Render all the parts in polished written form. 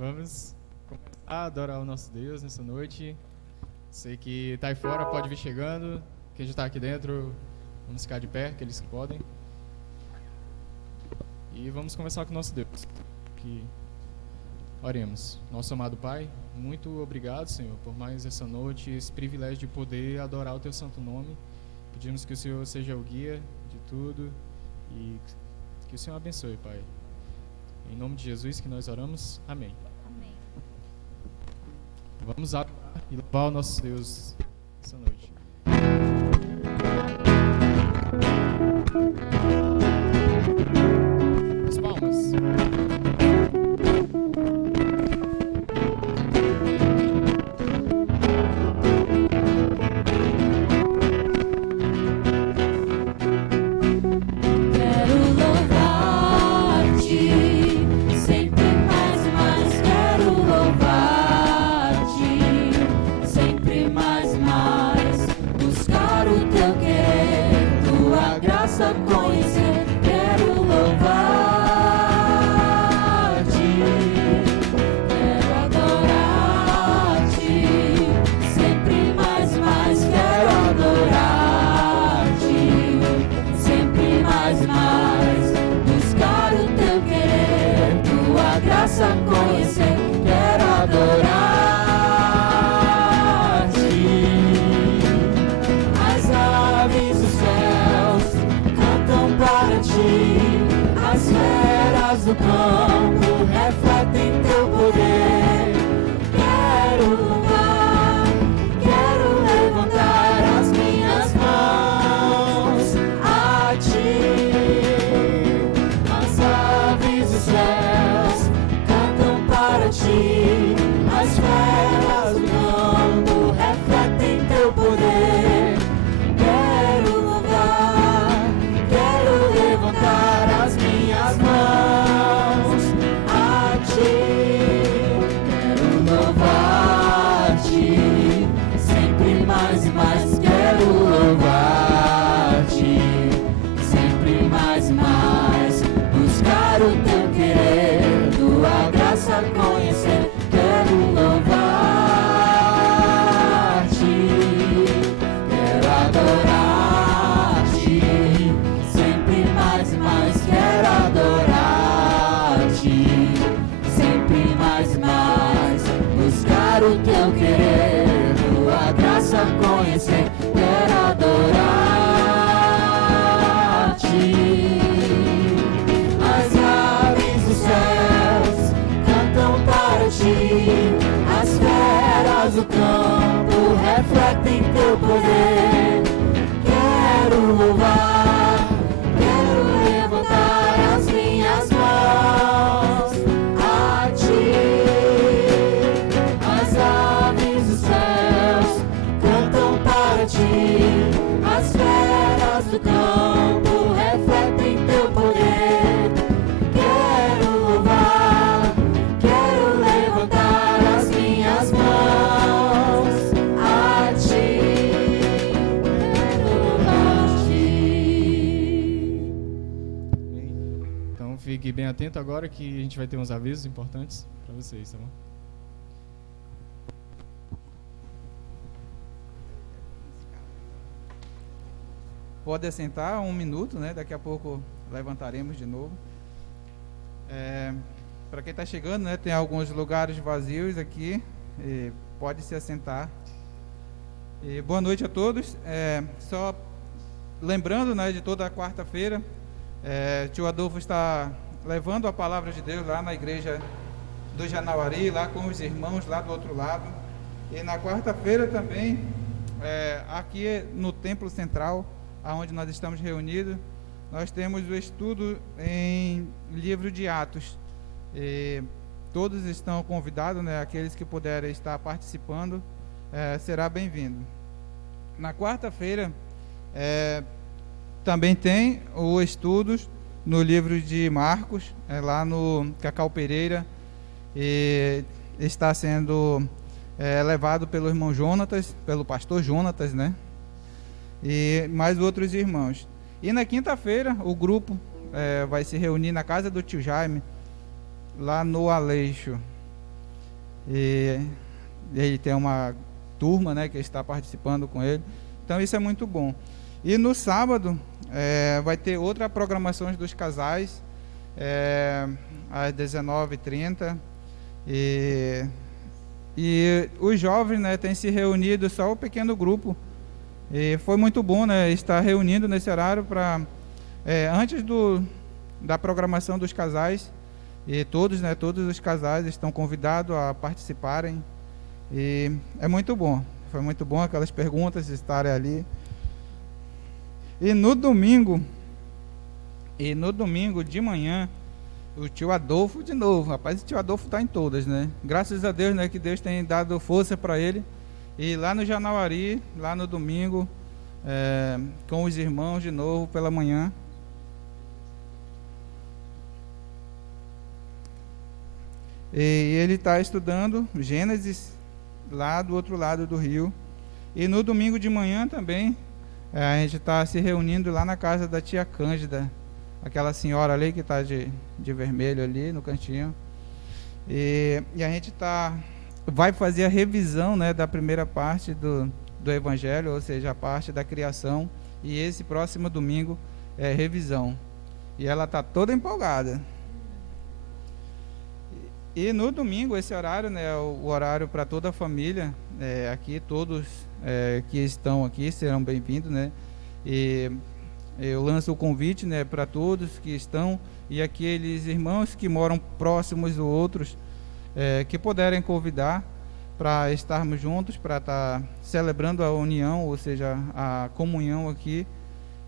Vamos começar a adorar o nosso Deus nessa noite. Sei que tá aí fora, pode vir chegando. Quem já está aqui dentro, vamos ficar de pé, aqueles que podem. E vamos começar com o nosso Deus. Oremos. Nosso amado Pai, muito obrigado, Senhor, por mais essa noite, esse privilégio de poder adorar o Teu santo nome. Pedimos que o Senhor seja o guia de tudo e que o Senhor abençoe, Pai. Em nome de Jesus que nós oramos. Amém. Amém. Vamos adorar e louvar o nosso Deus essa noite. As palmas. Fique bem atento agora que a gente vai ter uns avisos importantes para vocês, tá bom? Pode assentar 1 minuto, né? Daqui a pouco levantaremos de novo. Para quem está chegando, né? Tem alguns lugares vazios aqui. Pode se assentar. Boa noite a todos. Só lembrando, né? De toda quarta-feira, tio Adolfo está levando a palavra de Deus lá na igreja do Janauari, lá com os irmãos lá do outro lado. E na quarta-feira também, aqui no Templo Central, onde nós estamos reunidos, nós temos o estudo em livro de Atos. Todos estão convidados, né? Aqueles que puderem estar participando, será bem-vindo. Na quarta-feira, também tem o estudos no livro de Marcos, lá no Cacau Pereira, e está sendo levado pelo irmão Jonatas, pelo pastor Jonatas, né? E mais outros irmãos. E na quinta-feira, o grupo vai se reunir na casa do tio Jaime, lá no Aleixo. E ele tem uma turma, né, que está participando com ele. Então isso é muito bom. E no sábado vai ter outra programação dos casais, às 19h30. E os jovens, né, têm se reunido, só o pequeno grupo. E foi muito bom, né, estar reunindo nesse horário para antes da programação dos casais. E todos os casais estão convidados a participarem. E é muito bom. Foi muito bom aquelas perguntas estarem ali. E no domingo de manhã, o tio Adolfo de novo. Rapaz, o tio Adolfo está em todas, né? Graças a Deus, né, que Deus tem dado força para ele. E lá no Janauari, lá no domingo, com os irmãos de novo pela manhã. E ele está estudando Gênesis lá do outro lado do rio. E no domingo de manhã também, a gente está se reunindo lá na casa da tia Cândida, aquela senhora ali que está de vermelho ali no cantinho. E a gente vai fazer a revisão, né, da primeira parte do Evangelho, ou seja, a parte da criação. E esse próximo domingo é revisão. E ela está toda empolgada. E no domingo, esse horário, né, é o horário para toda a família. Aqui, todos que estão aqui serão bem-vindos, né? E eu lanço o convite, né, para todos que estão, e aqueles irmãos que moram próximos ou outros, que puderem convidar para estarmos juntos, para estar celebrando a união, ou seja, a comunhão aqui.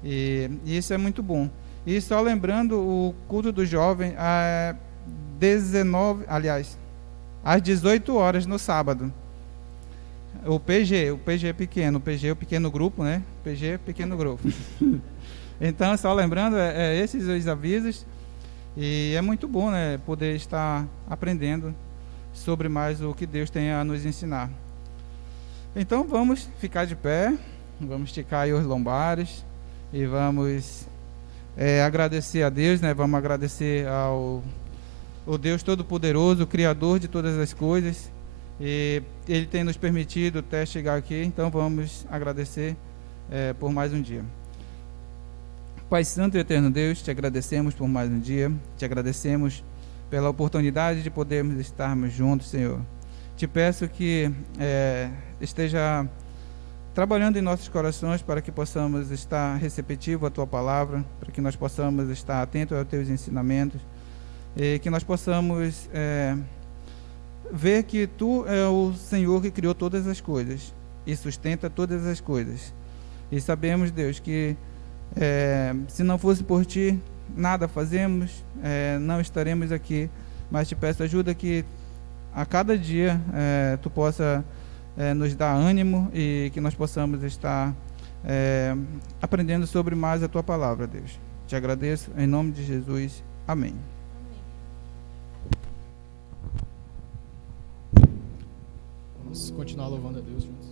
E isso é muito bom. E só lembrando, o culto do jovem às 18 horas no sábado. O PG pequeno, o pequeno grupo, né? PG pequeno grupo. Então, só lembrando, esses os avisos. E é muito bom, né, poder estar aprendendo sobre mais o que Deus tem a nos ensinar. Então, vamos ficar de pé, vamos esticar aí os lombares e vamos agradecer a Deus, né? Vamos agradecer ao Deus Todo-Poderoso, o Criador de todas as coisas. E Ele tem nos permitido até chegar aqui, então vamos agradecer por mais um dia. Pai Santo e Eterno Deus, te agradecemos por mais um dia, te agradecemos pela oportunidade de podermos estarmos juntos, Senhor. Te peço que esteja trabalhando em nossos corações para que possamos estar receptivos à Tua Palavra, para que nós possamos estar atentos aos Teus ensinamentos, e que nós possamos ver que Tu é o Senhor que criou todas as coisas e sustenta todas as coisas. E sabemos, Deus, que se não fosse por Ti, nada fazemos, não estaremos aqui. Mas te peço ajuda que a cada dia Tu possa nos dar ânimo e que nós possamos estar aprendendo sobre mais a Tua Palavra, Deus. Te agradeço, em nome de Jesus. Amém. Vamos continuar louvando a Deus juntos.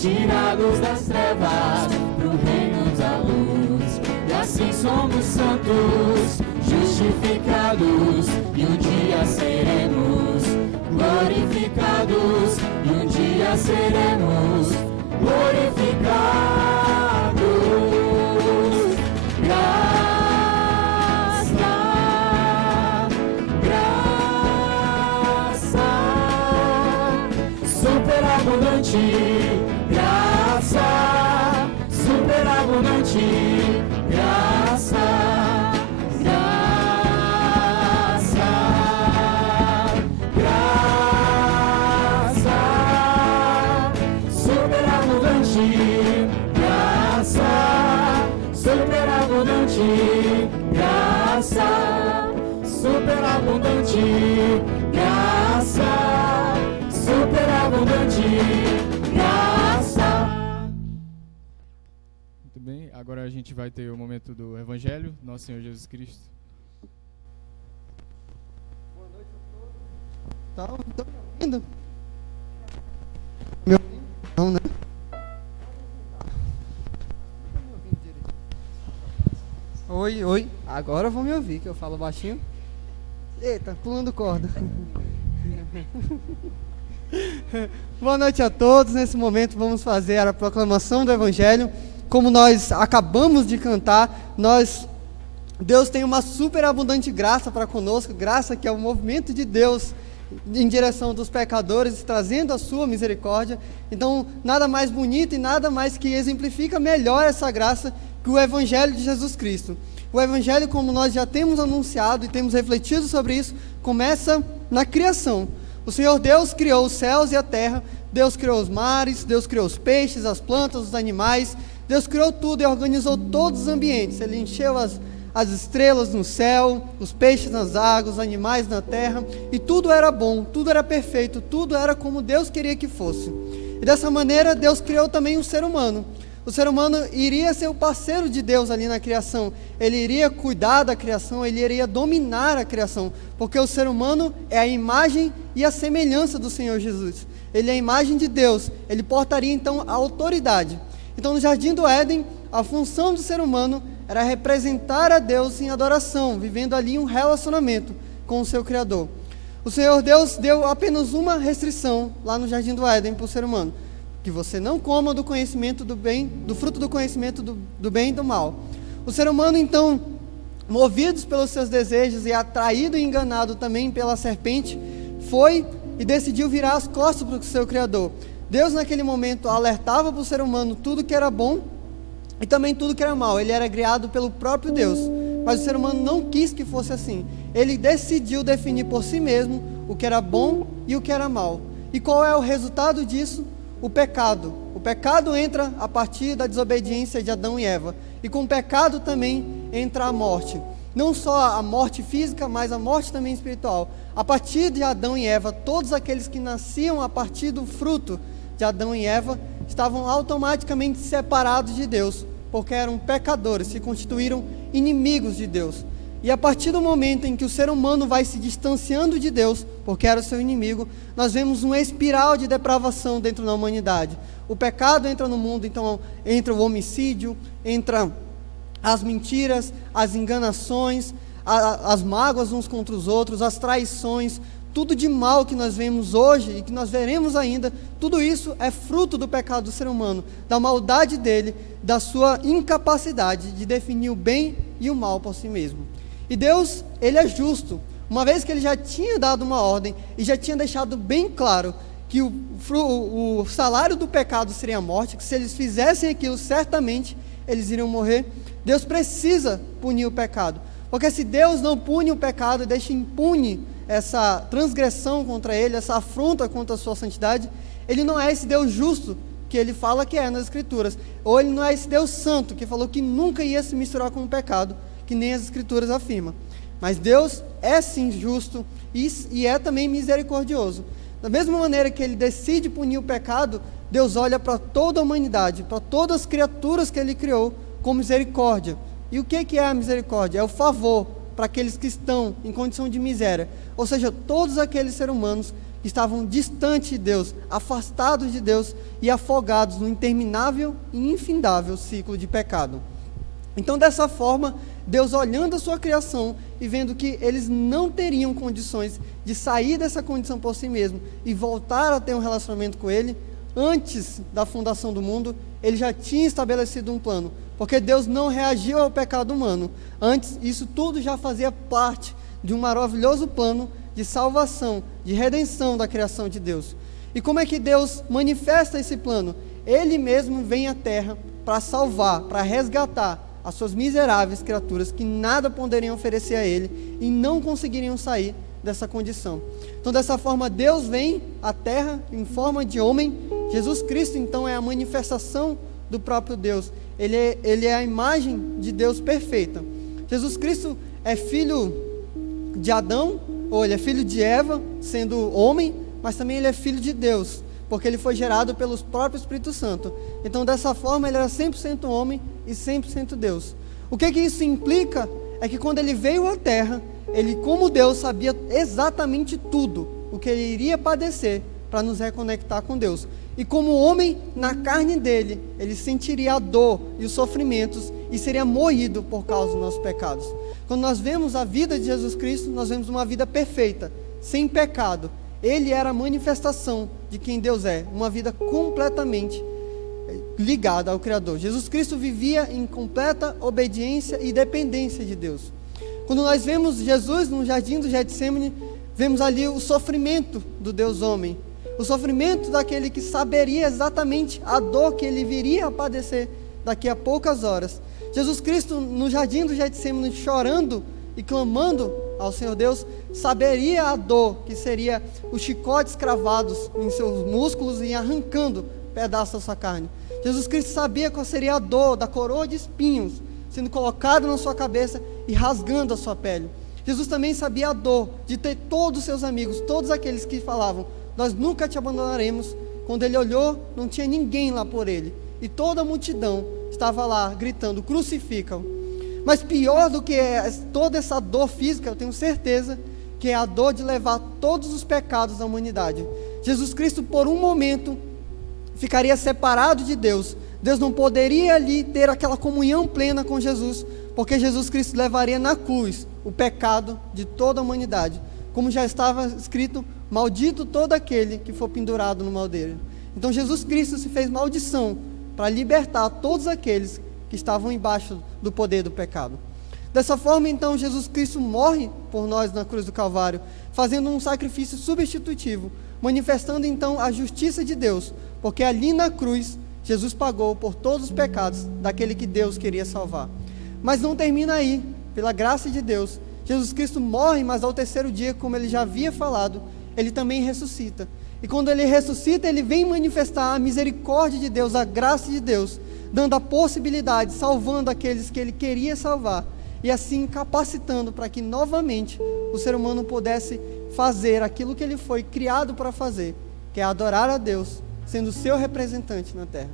Tirados das trevas pro reino da luz, e assim somos santos, justificados, e um dia seremos glorificados. seremos glorificados. Graça, graça, superabundante, graça, superabundante, graça, graça, graça, superabundante, graça, superabundante, graça, superabundante, graça, superabundante, graça. Muito bem, agora a gente vai ter o momento do Evangelho, Nosso Senhor Jesus Cristo. Boa noite a todos. Estão me ouvindo? Me ouvindo? Não, né? Oi, oi. Agora vão me ouvir, que eu falo baixinho. Eita, pulando corda. Boa noite a todos. Nesse momento vamos fazer a proclamação do Evangelho. Como nós acabamos de cantar, Deus tem uma superabundante graça para conosco, graça que é o movimento de Deus em direção dos pecadores, trazendo a sua misericórdia. Então, nada mais bonito e nada mais que exemplifica melhor essa graça que o Evangelho de Jesus Cristo. O Evangelho, como nós já temos anunciado e temos refletido sobre isso, começa na criação. O Senhor Deus criou os céus e a terra, Deus criou os mares, Deus criou os peixes, as plantas, os animais, Deus criou tudo e organizou todos os ambientes. Ele encheu as estrelas no céu, os peixes nas águas, os animais na terra, e tudo era bom, tudo era perfeito, tudo era como Deus queria que fosse. E dessa maneira Deus criou também o ser humano. O ser humano iria ser o parceiro de Deus ali na criação, ele iria cuidar da criação, ele iria dominar a criação, porque o ser humano é a imagem e a semelhança do Senhor Jesus. Ele é a imagem de Deus, ele portaria então a autoridade. Então, no Jardim do Éden, a função do ser humano era representar a Deus em adoração, vivendo ali um relacionamento com o seu Criador. O Senhor Deus deu apenas uma restrição lá no Jardim do Éden para o ser humano: que você não coma do conhecimento do bem, do fruto do conhecimento do bem e do mal. O ser humano, então, movidos pelos seus desejos e atraído e enganado também pela serpente, foi e decidiu virar as costas para o seu Criador. Deus naquele momento alertava para o ser humano tudo que era bom e também tudo que era mal. Ele era criado pelo próprio Deus, mas o ser humano não quis que fosse assim. Ele decidiu definir por si mesmo o que era bom e o que era mal. E qual é o resultado disso? O pecado. O pecado entra a partir da desobediência de Adão e Eva, e com o pecado também entra a morte. Não só a morte física, mas a morte também espiritual. A partir de Adão e Eva, todos aqueles que nasciam a partir do fruto de Adão e Eva estavam automaticamente separados de Deus, porque eram pecadores, se constituíram inimigos de Deus. E a partir do momento em que o ser humano vai se distanciando de Deus, porque era o seu inimigo, nós vemos uma espiral de depravação dentro da humanidade. O pecado entra no mundo, então entra o homicídio, entra as mentiras, as enganações, as mágoas uns contra os outros, as traições, tudo de mal que nós vemos hoje e que nós veremos ainda, tudo isso é fruto do pecado do ser humano, da maldade dele, da sua incapacidade de definir o bem e o mal por si mesmo. E Deus, ele é justo, uma vez que ele já tinha dado uma ordem e já tinha deixado bem claro que o salário do pecado seria a morte, que se eles fizessem aquilo, certamente eles iriam morrer. Deus precisa punir o pecado, porque se Deus não pune o pecado e deixa impune essa transgressão contra ele, essa afronta contra a sua santidade, ele não é esse Deus justo que ele fala que é nas Escrituras, ou ele não é esse Deus santo que falou que nunca ia se misturar com o pecado, que nem as Escrituras afirmam. Mas Deus é sim justo e é também misericordioso. Da mesma maneira que ele decide punir o pecado, Deus olha para toda a humanidade, para todas as criaturas que ele criou com misericórdia. E o que é a misericórdia? É o favor para aqueles que estão em condição de miséria, ou seja, todos aqueles seres humanos que estavam distantes de Deus, afastados de Deus e afogados no interminável e infindável ciclo de pecado. Então, dessa forma, Deus olhando a sua criação e vendo que eles não teriam condições de sair dessa condição por si mesmo e voltar a ter um relacionamento com Ele, antes da fundação do mundo, ele já tinha estabelecido um plano, porque Deus não reagiu ao pecado humano. Antes, isso tudo já fazia parte de um maravilhoso plano de salvação, de redenção da criação de Deus. E como é que Deus manifesta esse plano? Ele mesmo vem à terra para salvar, para resgatar as suas miseráveis criaturas que nada poderiam oferecer a ele e não conseguiriam sair dessa condição. Então, dessa forma, Deus vem à terra em forma de homem. Jesus Cristo, então, é a manifestação do próprio Deus. Ele é a imagem de Deus perfeita. Jesus Cristo é filho de Adão, ou ele é filho de Eva, sendo homem, mas também ele é filho de Deus, porque ele foi gerado pelo próprio Espírito Santo. Então, dessa forma, ele era 100% homem e 100% Deus. O que isso implica? É que quando ele veio à terra, ele, como Deus, sabia exatamente tudo o que ele iria padecer para nos reconectar com Deus. E como homem, na carne dele, ele sentiria a dor e os sofrimentos e seria moído por causa dos nossos pecados. Quando nós vemos a vida de Jesus Cristo, nós vemos uma vida perfeita, sem pecado. Ele era a manifestação de quem Deus é, uma vida completamente ligada ao Criador. Jesus Cristo vivia em completa obediência e dependência de Deus. Quando nós vemos Jesus no jardim do Getsemane, vemos ali o sofrimento do Deus homem, o sofrimento daquele que saberia exatamente a dor que ele viria a padecer daqui a poucas horas. Jesus Cristo no jardim do Getsemane, chorando e clamando ao Senhor Deus, saberia a dor que seria os chicotes cravados em seus músculos e arrancando pedaços da sua carne. Jesus Cristo sabia qual seria a dor da coroa de espinhos sendo colocada na sua cabeça e rasgando a sua pele. Jesus também sabia a dor de ter todos os seus amigos, todos aqueles que falavam: nós nunca te abandonaremos. Quando ele olhou, não tinha ninguém lá por ele, e toda a multidão estava lá gritando: crucificam. Mas pior do que toda essa dor física, eu tenho certeza que é a dor de levar todos os pecados da humanidade. Jesus Cristo, por um momento, ficaria separado de Deus. Deus não poderia ali ter aquela comunhão plena com Jesus, porque Jesus Cristo levaria na cruz o pecado de toda a humanidade. Como já estava escrito: maldito todo aquele que for pendurado no madeiro. Então Jesus Cristo se fez maldição para libertar todos aqueles que estavam embaixo do poder do pecado. Dessa forma, então, Jesus Cristo morre por nós na cruz do Calvário, fazendo um sacrifício substitutivo, manifestando então a justiça de Deus, porque ali na cruz Jesus pagou por todos os pecados daquele que Deus queria salvar. Mas não termina aí. Pela graça de Deus, Jesus Cristo morre, mas ao terceiro dia, como ele já havia falado, ele também ressuscita. E quando ele ressuscita, ele vem manifestar a misericórdia de Deus, a graça de Deus, dando a possibilidade, salvando aqueles que ele queria salvar, e assim capacitando para que novamente o ser humano pudesse fazer aquilo que ele foi criado para fazer, que é adorar a Deus, sendo seu representante na terra.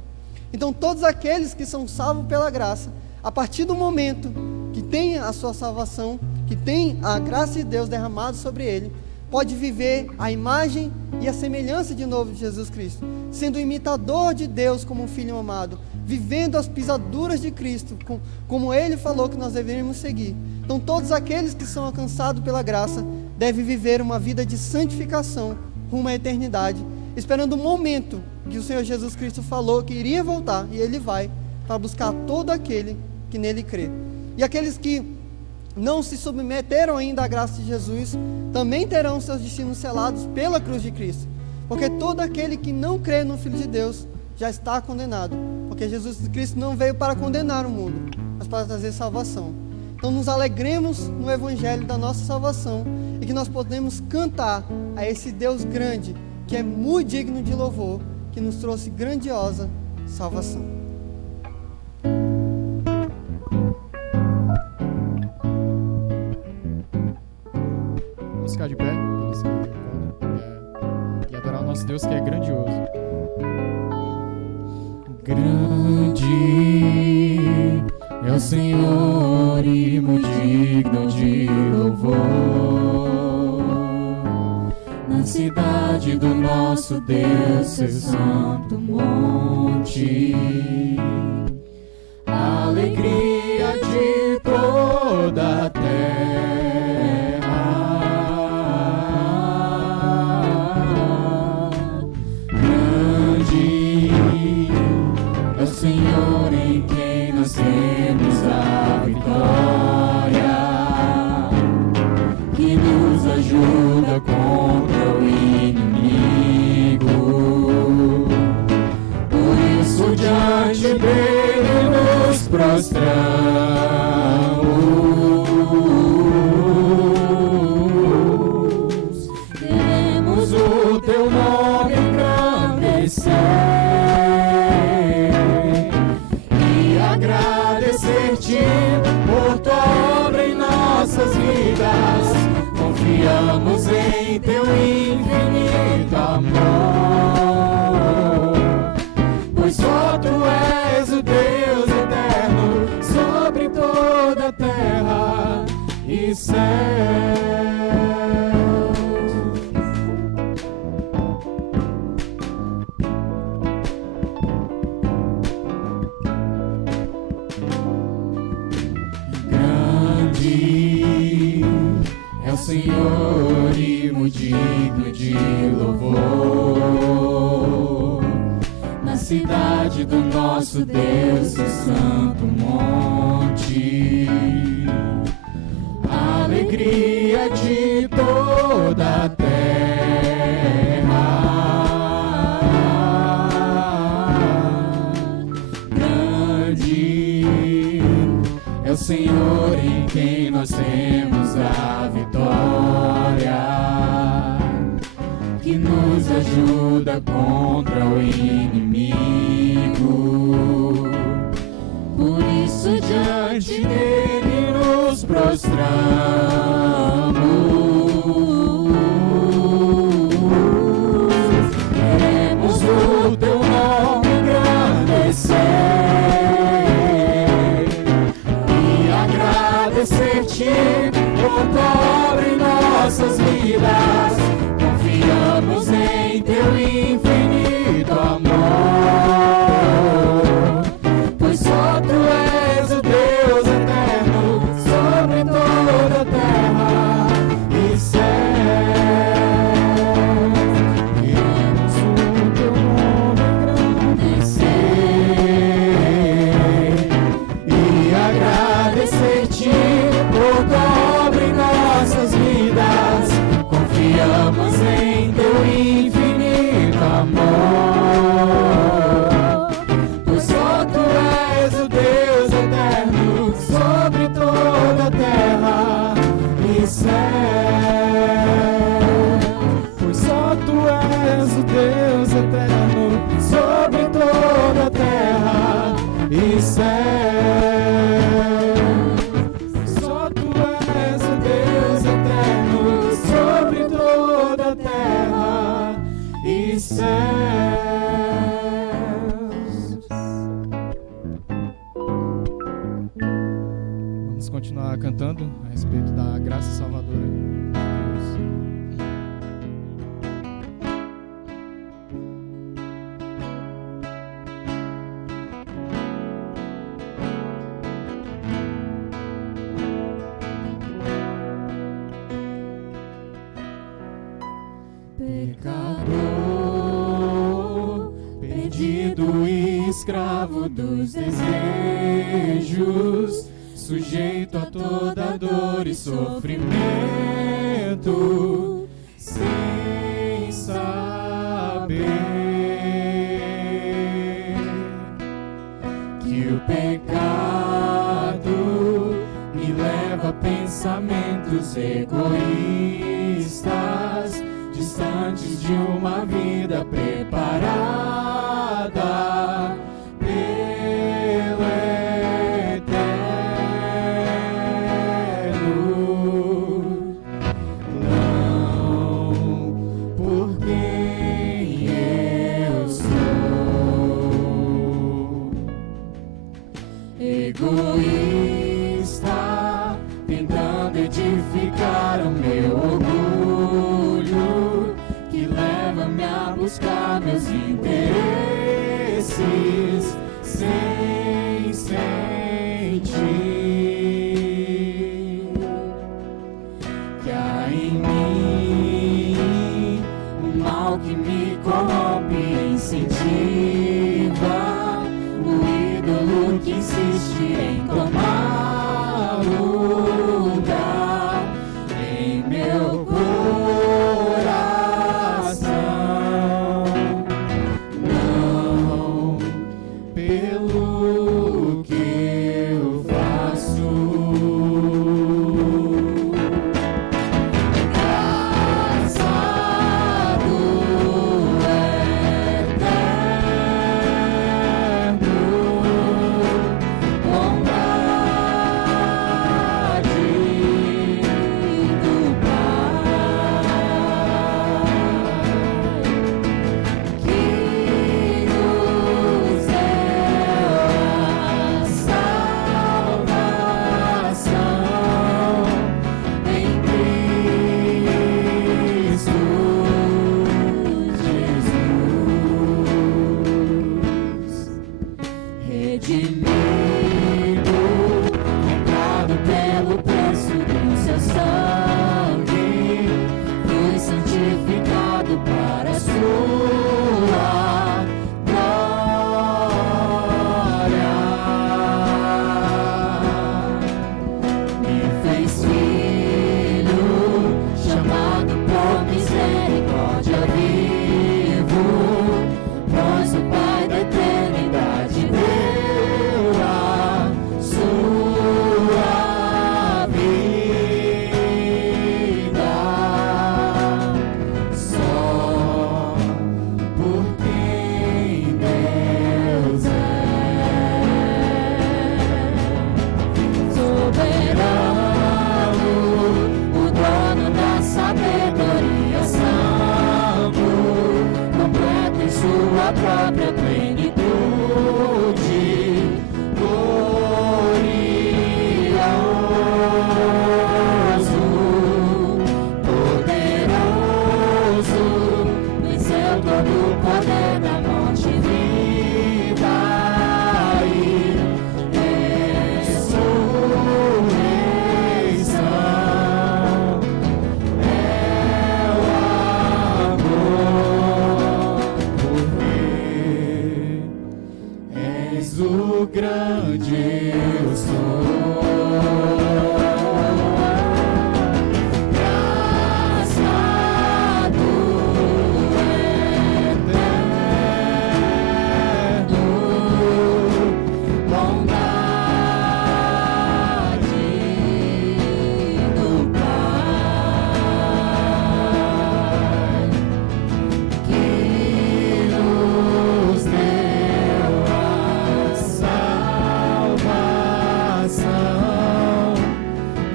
Então todos aqueles que são salvos pela graça, a partir do momento que tem a sua salvação, que tem a graça de Deus derramada sobre ele, pode viver a imagem e a semelhança de novo de Jesus Cristo, sendo imitador de Deus como um filho amado, vivendo as pisaduras de Cristo, como ele falou que nós deveríamos seguir. Então todos aqueles que são alcançados pela graça devem viver uma vida de santificação rumo à eternidade, esperando o momento que o Senhor Jesus Cristo falou que iria voltar, e ele vai, para buscar todo aquele que nele crê. E aqueles que não se submeteram ainda à graça de Jesus, também terão seus destinos selados pela cruz de Cristo, porque todo aquele que não crê no Filho de Deus já está condenado, porque Jesus Cristo não veio para condenar o mundo, mas para trazer salvação. Então nos alegremos no Evangelho da nossa salvação, e que nós podemos cantar a esse Deus grande, que é muito digno de louvor, que nos trouxe grandiosa salvação. Vamos ficar de pé, e adorar o nosso Deus, que é grandioso. Grande é o Senhor e muito digno de louvor, na cidade do nosso Deus, seu santo monte, a alegria de toda a terra. Grande teu nome engrandecer e agradecer-te por tua obra em nossas vidas. Confiamos em teu infinito amor, pois só tu és o Deus eterno sobre toda a terra e céu. Senhor, e muito digno de louvor, na cidade do nosso Deus, o santo monte, alegria de toda a terra, grande é o Senhor em quem nós temos a vitória, que nos ajuda contra o inimigo. Por isso diante dele nos prostramos, queremos o teu nome engrandecer e agradecer-te por tua obra em nossas vidas. Confiamos em teu infinito amor, pois só tu és o Deus eterno sobre toda a terra e céu. Queremos o teu nome engrandecer e agradecer-te por tua obra em nossas vidas. Confiamos em teu infinito amor, pois só tu és o Deus eterno sobre toda a terra e céu. Pois só tu és o Deus eterno sobre toda a terra e céu. Só tu és o Deus eterno sobre toda a terra e céus. Vamos continuar cantando a respeito da graça salvadora de Deus. Pecador, perdido e escravo dos desejos, sujeito a toda dor e sofrimento, sem saber que o pecado me leva a pensamentos egoístas, distantes de uma vida preparada pelo Eterno. Não por quem eu sou, egoísta, tentando edificar o meu orgulho, que leva-me a buscar meus interesses sem sentir que há em mim um mal que me corrompe e incentiva o ídolo que insiste em tomar lugar em meu coração. Não pelo que eu faço, graça do seja vivo, pois o Pai da eternidade deu a sua vida. Só por quem Deus é soberano, o dono da sabedoria, santo, completo em sua própria plenitude, glorioso, poderoso, venceu todo o poder da morte e vida e ressurreição. É o amor, porque és o grande eu sou. Engraçado, eterno, bondade do Pai, que nos deu a salvação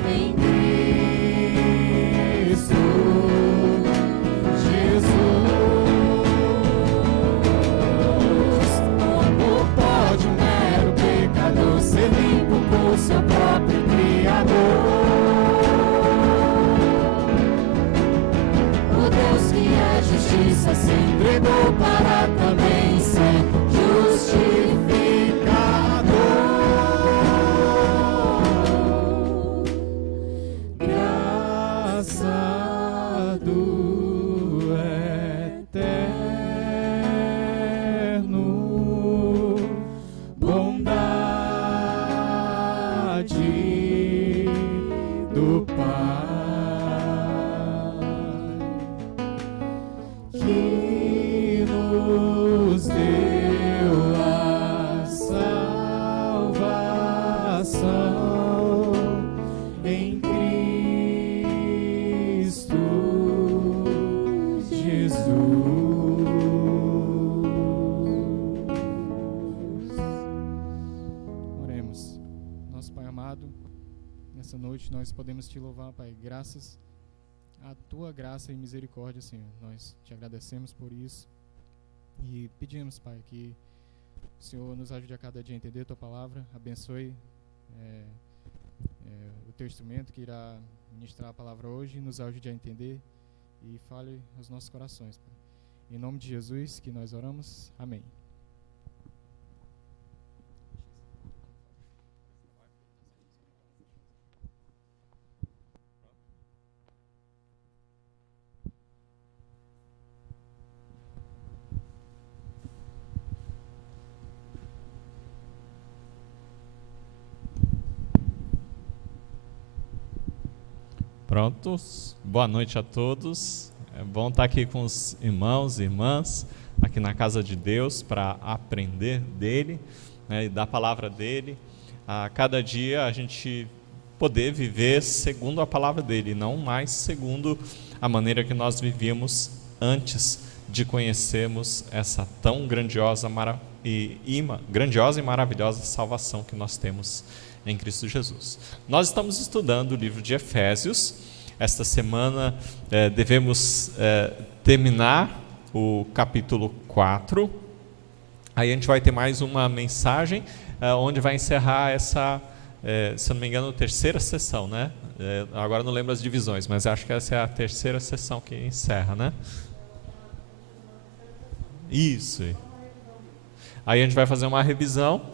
em Cristo Jesus. Como pode um mero pecador ser limpo por seu próprio Criador? O Deus que é justiça se entregou para também ser justificador. Engraçado, eterno, bondade do Pai, que nos deu a salvação em Cristo Jesus. Oremos. Nosso Pai amado, nessa noite nós podemos te louvar, Pai, graças à tua graça e misericórdia, Senhor. Nós te agradecemos por isso e pedimos, Pai, que o Senhor nos ajude a cada dia a entender a tua palavra, abençoe o teu instrumento que irá ministrar a palavra hoje, nos ajude a entender e fale aos nossos corações, Pai. Em nome de Jesus que nós oramos. Amém. Prontos? Boa noite a todos. É bom estar aqui com os irmãos e irmãs, aqui na casa de Deus, para aprender dele, né, e da palavra dele. A cada dia a gente poder viver segundo a palavra dele, não mais segundo a maneira que nós vivíamos antes de conhecermos essa tão grandiosa e maravilhosa salvação que nós temos em Cristo Jesus. Nós estamos estudando o livro de Efésios. Esta semana devemos terminar o capítulo 4. Aí a gente vai ter mais uma mensagem, onde vai encerrar essa, se eu não me engano, terceira sessão, né? Agora não lembro as divisões, mas acho que essa é a terceira sessão que encerra, né? Isso. Aí a gente vai fazer uma revisão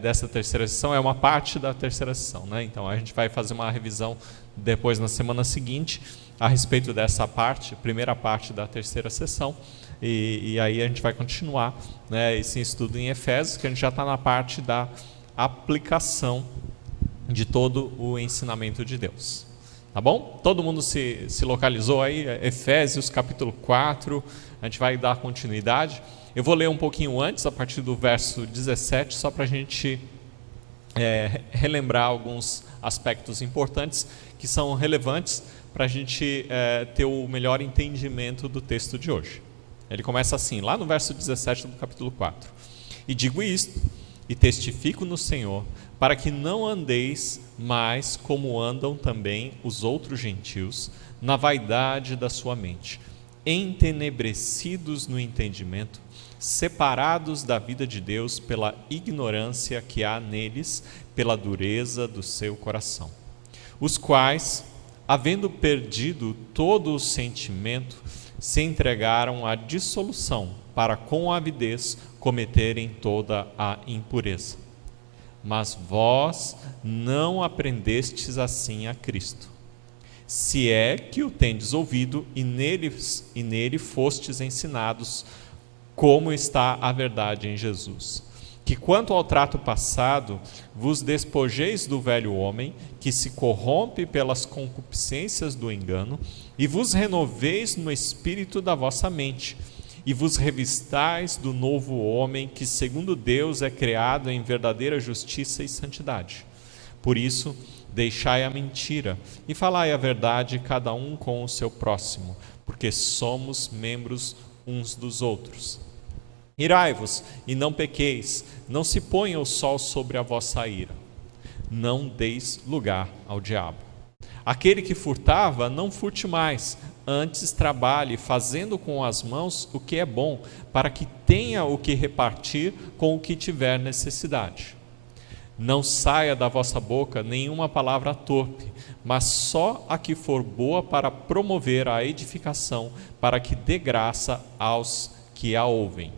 dessa terceira sessão, é uma parte da terceira sessão, né? Então a gente vai fazer uma revisão depois na semana seguinte a respeito dessa parte, primeira parte da terceira sessão, e aí a gente vai continuar, né, esse estudo em Efésios, que a gente já está na parte da aplicação de todo o ensinamento de Deus. Tá bom? Todo mundo se localizou aí? Efésios capítulo 4, a gente vai dar continuidade. Eu vou ler um pouquinho antes, a partir do verso 17, só para a gente relembrar alguns aspectos importantes que são relevantes para a gente ter o melhor entendimento do texto de hoje. Ele começa assim, lá no verso 17 do capítulo 4. E digo isto, e testifico no Senhor, para que não andeis mais como andam também os outros gentios, na vaidade da sua mente, entenebrecidos no entendimento, separados da vida de Deus pela ignorância que há neles, pela dureza do seu coração, os quais, havendo perdido todo o sentimento, se entregaram à dissolução, para com avidez cometerem toda a impureza. Mas vós não aprendestes assim a Cristo, se é que o tendes ouvido e nele fostes ensinados, como está a verdade em Jesus. Que quanto ao trato passado, vos despojeis do velho homem, que se corrompe pelas concupiscências do engano, e vos renoveis no espírito da vossa mente, e vos revistais do novo homem, que segundo Deus é criado em verdadeira justiça e santidade. Por isso, deixai a mentira, e falai a verdade cada um com o seu próximo, porque somos membros uns dos outros. Irai-vos e não pequeis, não se ponha o sol sobre a vossa ira. Não deis lugar ao diabo. Aquele que furtava, não furte mais, antes trabalhe, fazendo com as mãos o que é bom, para que tenha o que repartir com o que tiver necessidade. Não saia da vossa boca nenhuma palavra torpe, mas só a que for boa para promover a edificação, para que dê graça aos que a ouvem.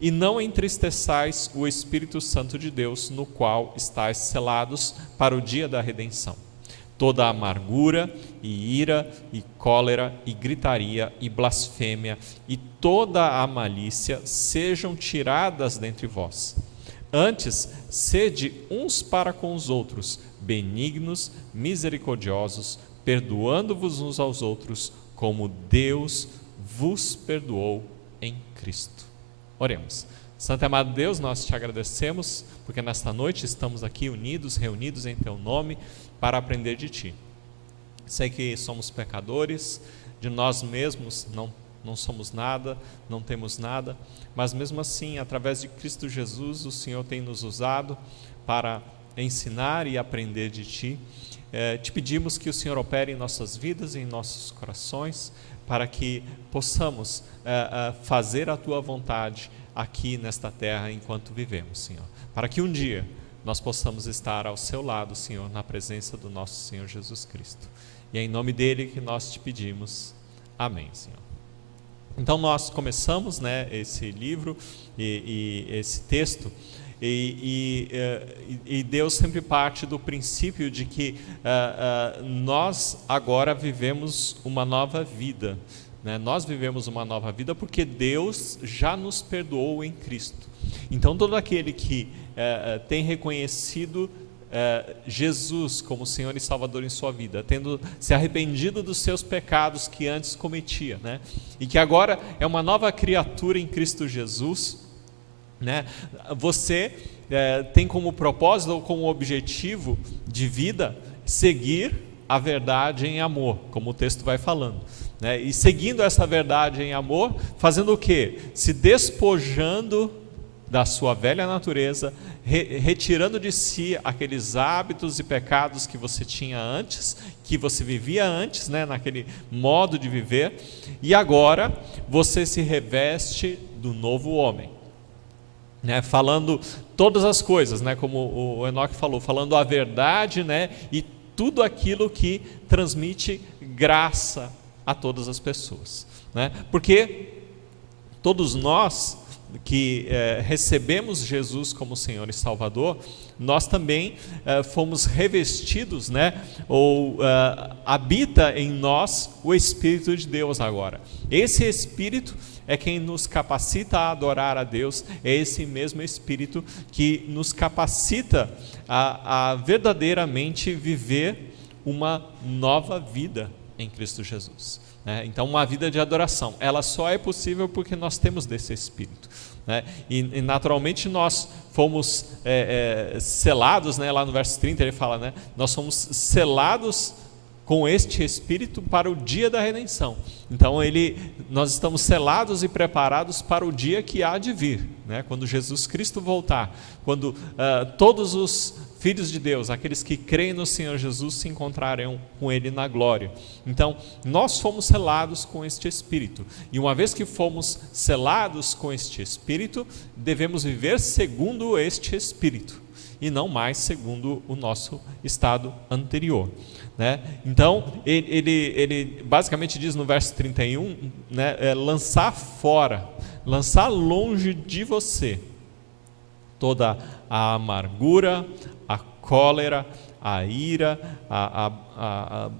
E não entristeçais o Espírito Santo de Deus, no qual estáis selados para o dia da redenção. Toda amargura, e ira, e cólera, e gritaria, e blasfêmia, e toda a malícia sejam tiradas dentre vós. Antes, sede uns para com os outros, benignos, misericordiosos, perdoando-vos uns aos outros, como Deus vos perdoou em Cristo. Oremos. Santo e amado Deus, nós te agradecemos, porque nesta noite estamos aqui unidos, reunidos em Teu nome, para aprender de Ti. Sei que somos pecadores, de nós mesmos não somos nada, não temos nada, mas mesmo assim, através de Cristo Jesus, o Senhor tem nos usado para ensinar e aprender de Ti. Te pedimos que o Senhor opere em nossas vidas e em nossos corações, para que possamos fazer a Tua vontade aqui nesta terra enquanto vivemos, Senhor. Para que um dia nós possamos estar ao Seu lado, Senhor, na presença do nosso Senhor Jesus Cristo. E é em nome dEle que nós te pedimos. Amém, Senhor. Então nós começamos, esse livro e esse texto, e Deus sempre parte do princípio de que nós agora vivemos uma nova vida. Nós vivemos uma nova vida porque Deus já nos perdoou em Cristo. Então todo aquele que tem reconhecido Jesus como Senhor e Salvador em sua vida, tendo se arrependido dos seus pecados que antes cometia, e que agora é uma nova criatura em Cristo Jesus, você tem como propósito ou como objetivo de vida seguir a verdade em amor, como o texto vai falando, e seguindo essa verdade em amor, fazendo o quê? Se despojando da sua velha natureza, retirando de si aqueles hábitos e pecados que você tinha antes, que você vivia antes, naquele modo de viver, e agora você se reveste do novo homem, falando todas as coisas, como o Enoque falou, falando a verdade, e tudo aquilo que transmite graça a todas as pessoas, porque todos nós que recebemos Jesus como Senhor e Salvador, nós também fomos revestidos, ou habita em nós o Espírito de Deus agora. Esse Espírito é quem nos capacita a adorar a Deus, é esse mesmo Espírito que nos capacita a verdadeiramente viver uma nova vida em Cristo Jesus. Então, uma vida de adoração, ela só é possível porque nós temos desse Espírito. E naturalmente nós fomos selados, lá no verso 30 ele fala, nós somos selados com este Espírito para o dia da redenção. Então nós estamos selados e preparados para o dia que há de vir, quando Jesus Cristo voltar, quando todos os filhos de Deus, aqueles que creem no Senhor Jesus, se encontrarão com Ele na glória. Então, nós fomos selados com este Espírito, e uma vez que fomos selados com este Espírito, devemos viver segundo este Espírito, e não mais segundo o nosso estado anterior. Então, ele basicamente diz no verso 31, lançar fora, lançar longe de você toda a amargura, a cólera, a ira, a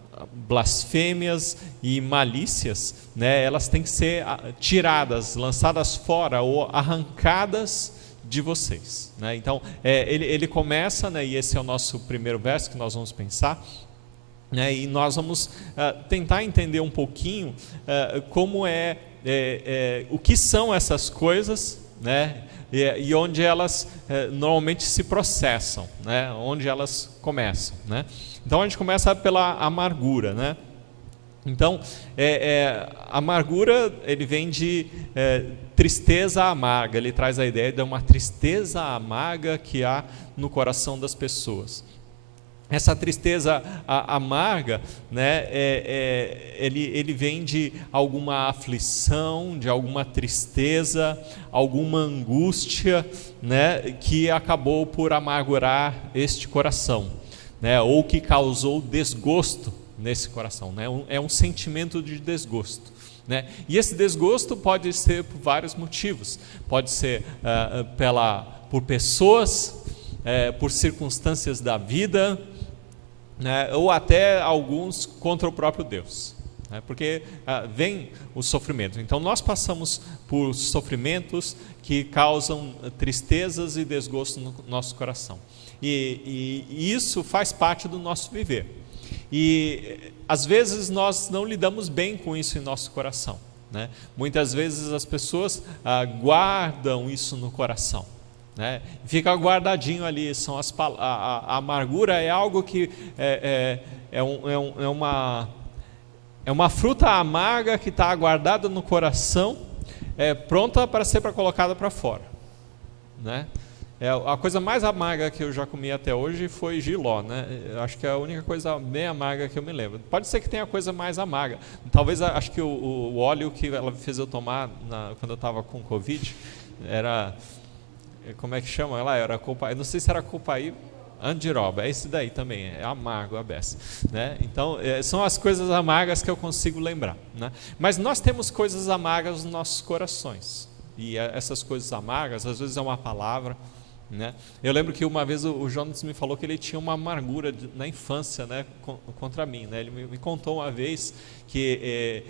blasfêmias e malícias, elas têm que ser tiradas, lançadas fora ou arrancadas de vocês. Então, ele começa, e esse é o nosso primeiro verso que nós vamos pensar, e nós vamos tentar entender um pouquinho como o que são essas coisas, e onde elas normalmente se processam, onde elas começam. Então a gente começa pela amargura. Então, a amargura, ele vem de tristeza amarga, ele traz a ideia de uma tristeza amarga que há no coração das pessoas. Essa tristeza amarga, ele vem de alguma aflição, de alguma tristeza, alguma angústia, que acabou por amargurar este coração, ou que causou desgosto nesse coração. É um sentimento de desgosto. E esse desgosto pode ser por vários motivos. Pode ser por pessoas, por circunstâncias da vida, ou até alguns contra o próprio Deus, porque vem o sofrimento. Então nós passamos por sofrimentos que causam tristezas e desgosto no nosso coração, e isso faz parte do nosso viver, e às vezes nós não lidamos bem com isso em nosso coração. Muitas vezes as pessoas guardam isso no coração, fica guardadinho ali. A amargura é algo que é uma fruta amarga que está guardada no coração, pronta para ser colocada para fora. A coisa mais amarga que eu já comi até hoje foi jiló. Eu acho que é a única coisa bem amarga que eu me lembro. Pode ser que tenha coisa mais amarga. Talvez, acho que o óleo que ela fez eu tomar quando eu estava com Covid era... Como é que chama ela? Era copaíba. Não sei se era copaíba, andiroba. É esse daí também, é amargo a beça. Então, são as coisas amargas que eu consigo lembrar. Mas nós temos coisas amargas nos nossos corações. E essas coisas amargas, às vezes é uma palavra. Eu lembro que uma vez o Jonas me falou que ele tinha uma amargura na infância, contra mim. Ele me contou uma vez que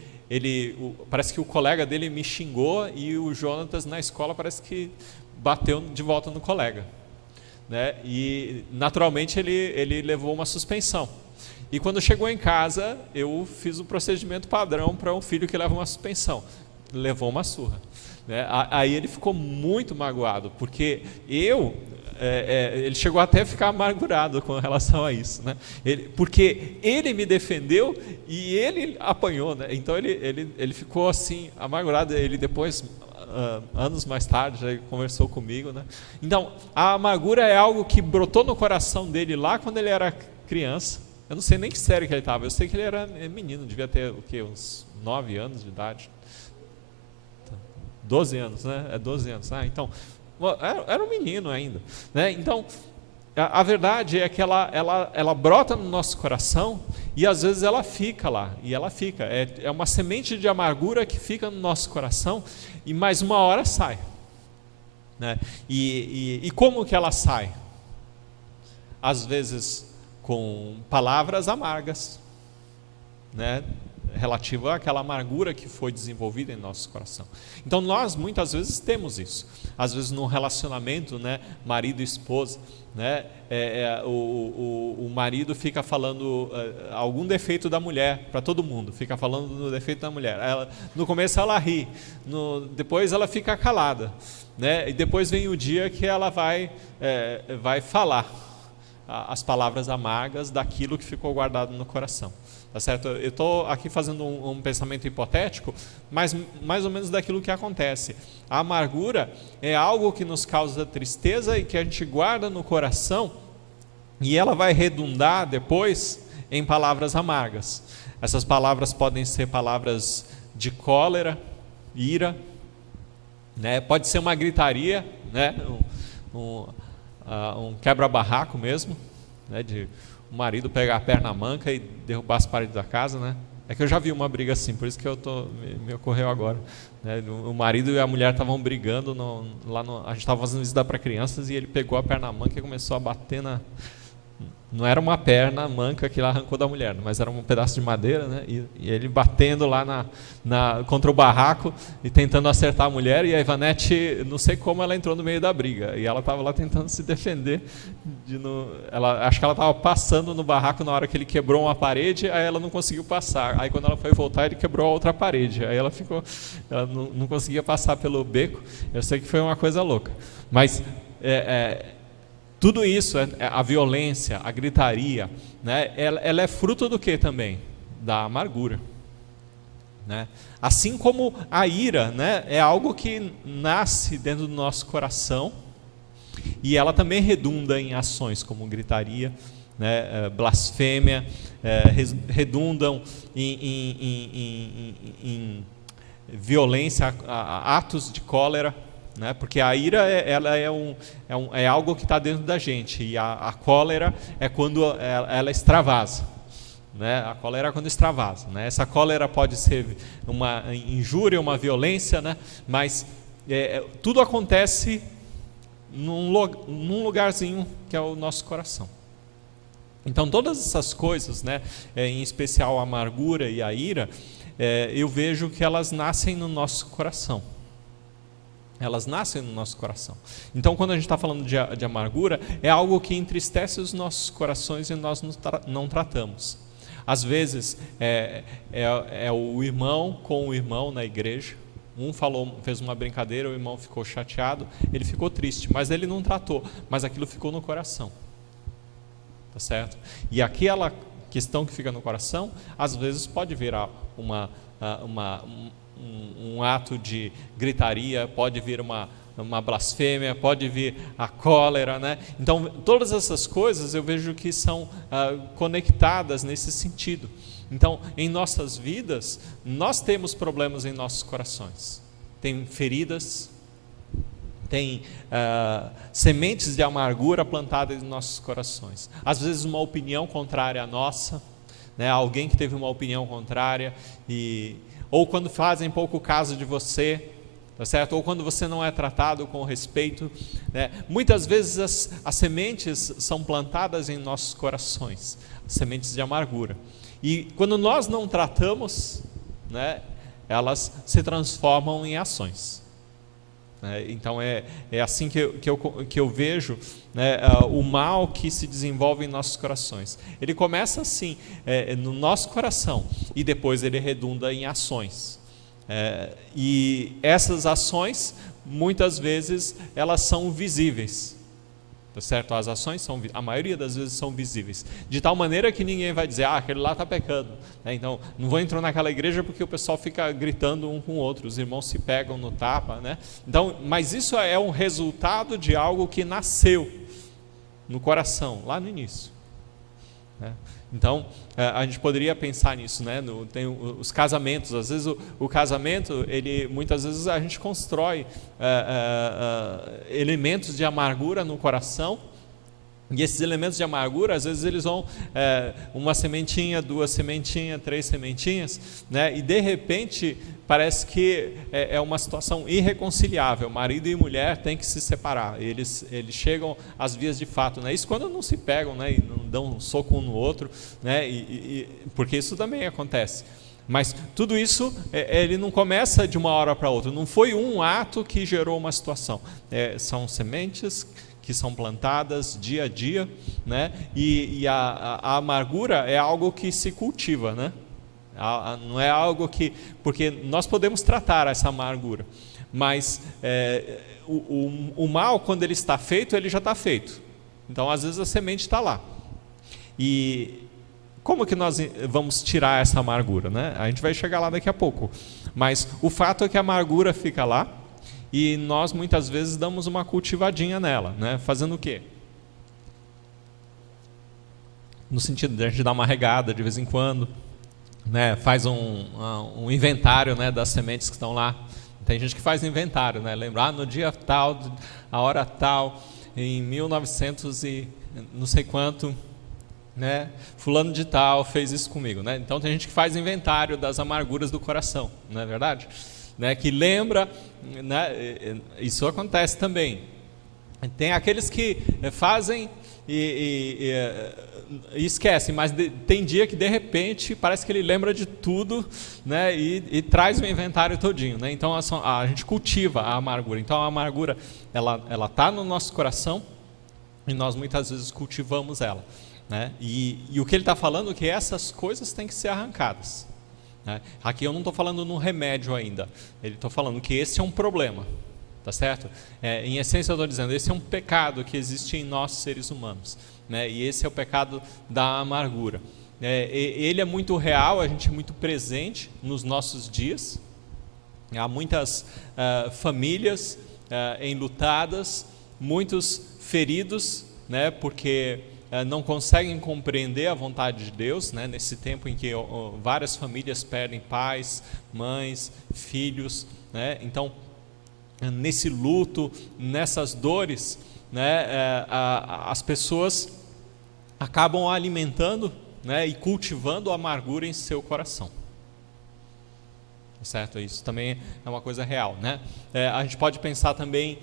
parece que o colega dele me xingou e o Jonas na escola parece que bateu de volta no colega, e naturalmente ele levou uma suspensão. E quando chegou em casa, eu fiz o procedimento padrão para um filho que leva uma suspensão, levou uma surra. Aí ele ficou muito magoado, porque ele chegou até a ficar amargurado com relação a isso, porque ele me defendeu e ele apanhou, então ele ficou assim amargurado. Ele depois, anos mais tarde, já conversou comigo, Então, a amargura é algo que brotou no coração dele lá quando ele era criança. Eu não sei nem que série que ele estava, eu sei que ele era menino, devia ter uns 9 anos de idade, 12 anos, 12 anos, então, era um menino ainda, Então, a verdade é que ela brota no nosso coração e às vezes ela fica lá, e ela fica, é uma semente de amargura que fica no nosso coração e mais uma hora sai, e como que ela sai? Às vezes com palavras amargas, relativo àquela amargura que foi desenvolvida em nosso coração. Então nós muitas vezes temos isso, às vezes no relacionamento, né, marido e esposa, né, o marido fica falando algum defeito da mulher para todo mundo, fica falando do defeito da mulher. No começo ela ri, depois ela fica calada, né, e depois vem o dia que ela vai falar as palavras amargas daquilo que ficou guardado no coração. Tá certo? Eu estou aqui fazendo um pensamento hipotético, mas mais ou menos daquilo que acontece. A amargura é algo que nos causa tristeza e que a gente guarda no coração, e ela vai redundar depois em palavras amargas. Essas palavras podem ser palavras de cólera, ira, né? Pode ser uma gritaria, né? Um quebra-barraco mesmo, né? De o marido pegar a perna na manca e derrubar as paredes da casa, né? É que eu já vi uma briga assim, por isso que me ocorreu agora, né? O marido e a mulher estavam brigando, a gente estava fazendo isso para crianças, e ele pegou a perna na manca e começou a bater não era uma perna manca que ele arrancou da mulher, mas era um pedaço de madeira, né? E ele batendo lá contra o barraco e tentando acertar a mulher, e a Ivanete, não sei como ela entrou no meio da briga, e ela estava lá tentando se defender, acho que ela estava passando no barraco na hora que ele quebrou uma parede, aí ela não conseguiu passar, aí quando ela foi voltar ele quebrou a outra parede, aí ela não conseguia passar pelo beco. Eu sei que foi uma coisa louca, mas tudo isso, a violência, a gritaria, né, ela é fruto do que também? Da amargura, né? Assim como a ira, né, é algo que nasce dentro do nosso coração, e ela também redunda em ações como gritaria, né, blasfêmia, redundam em violência, atos de cólera, né? Porque a ira é algo que está dentro da gente, e a cólera é quando ela extravasa, né? A cólera é quando extravasa, né? Essa cólera pode ser uma injúria, uma violência, né? Mas tudo acontece num lugarzinho que é o nosso coração. Então todas essas coisas, né, em especial a amargura e a ira, eu vejo que elas nascem no nosso coração. Elas nascem no nosso coração. Então, quando a gente está falando de amargura, é algo que entristece os nossos corações e nós não tratamos. Às vezes, é o irmão com o irmão na igreja. Um fez uma brincadeira, o irmão ficou chateado, ele ficou triste, mas ele não tratou, mas aquilo ficou no coração. Tá certo? E aquela questão que fica no coração, às vezes pode virar um ato de gritaria, pode vir uma blasfêmia, pode vir a cólera, né? Então, todas essas coisas eu vejo que são conectadas nesse sentido. Então, em nossas vidas, nós temos problemas em nossos corações. Tem feridas, tem sementes de amargura plantadas em nossos corações. Às vezes uma opinião contrária à nossa, né? Alguém que teve uma opinião contrária, ou quando fazem pouco caso de você, tá certo? Ou quando você não é tratado com respeito, né? Muitas vezes as sementes são plantadas em nossos corações, sementes de amargura. E quando nós não tratamos, né, elas se transformam em ações. Então é assim que eu vejo, né, o mal que se desenvolve em nossos corações. Ele começa assim, no nosso coração, e depois ele redunda em ações. E essas ações, muitas vezes, elas são visíveis. Tá certo? As ações a maioria das vezes são visíveis, de tal maneira que ninguém vai dizer, aquele lá está pecando, né? Então não vou entrar naquela igreja porque o pessoal fica gritando um com o outro, os irmãos se pegam no tapa, né? Então, mas isso é um resultado de algo que nasceu no coração, lá no início, né? Então, a gente poderia pensar nisso, né? Tem os casamentos, às vezes o casamento, muitas vezes a gente constrói elementos de amargura no coração, e esses elementos de amargura, às vezes eles vão uma sementinha, 2 sementinhas, 3 sementinhas, né? E de repente parece que é uma situação irreconciliável, marido e mulher têm que se separar, eles chegam às vias de fato, né? Isso quando não se pegam, né? E não dão um soco um no outro, né? Porque isso também acontece. Mas tudo isso, ele não começa de uma hora para outra. Não foi um ato que gerou uma situação. São sementes que são plantadas dia a dia, né? E a amargura é algo que se cultiva, né? Não é algo que... Porque nós podemos tratar essa amargura, mas o mal, quando ele está feito, ele já está feito. Então, às vezes, a semente está lá. E como que nós vamos tirar essa amargura, né? A gente vai chegar lá daqui a pouco. Mas o fato é que a amargura fica lá e nós, muitas vezes, damos uma cultivadinha nela, né? Fazendo o quê? No sentido de a gente dar uma regada de vez em quando, né? Faz um inventário, né, das sementes que estão lá. Tem gente que faz inventário, né? Lembrar no dia tal, a hora tal, em 1900 e não sei quanto, né? Fulano de tal fez isso comigo, né? Então tem gente que faz inventário das amarguras do coração, não é verdade? Né? Que lembra, né? Isso acontece também. Tem aqueles que fazem e esquecem, mas tem dia que de repente parece que ele lembra de tudo, né? E traz o inventário todinho, né? Então a gente cultiva a amargura. Então a amargura ela está no nosso coração e nós muitas vezes cultivamos ela, né? E o que ele está falando é que essas coisas têm que ser arrancadas, né? Aqui eu não estou falando no remédio ainda, ele está falando que esse é um problema, tá certo? Em essência eu estou dizendo, esse é um pecado que existe em nós seres humanos, né? E esse é o pecado da amargura. Ele é muito real, a gente é muito presente nos nossos dias. Há muitas famílias enlutadas, muitos feridos, né? Porque não conseguem compreender a vontade de Deus, né? Nesse tempo em que várias famílias perdem pais, mães, filhos, né? Então, nesse luto, nessas dores, né? As pessoas acabam alimentando, né? E cultivando a amargura em seu coração, certo? Isso também é uma coisa real, né? A gente pode pensar também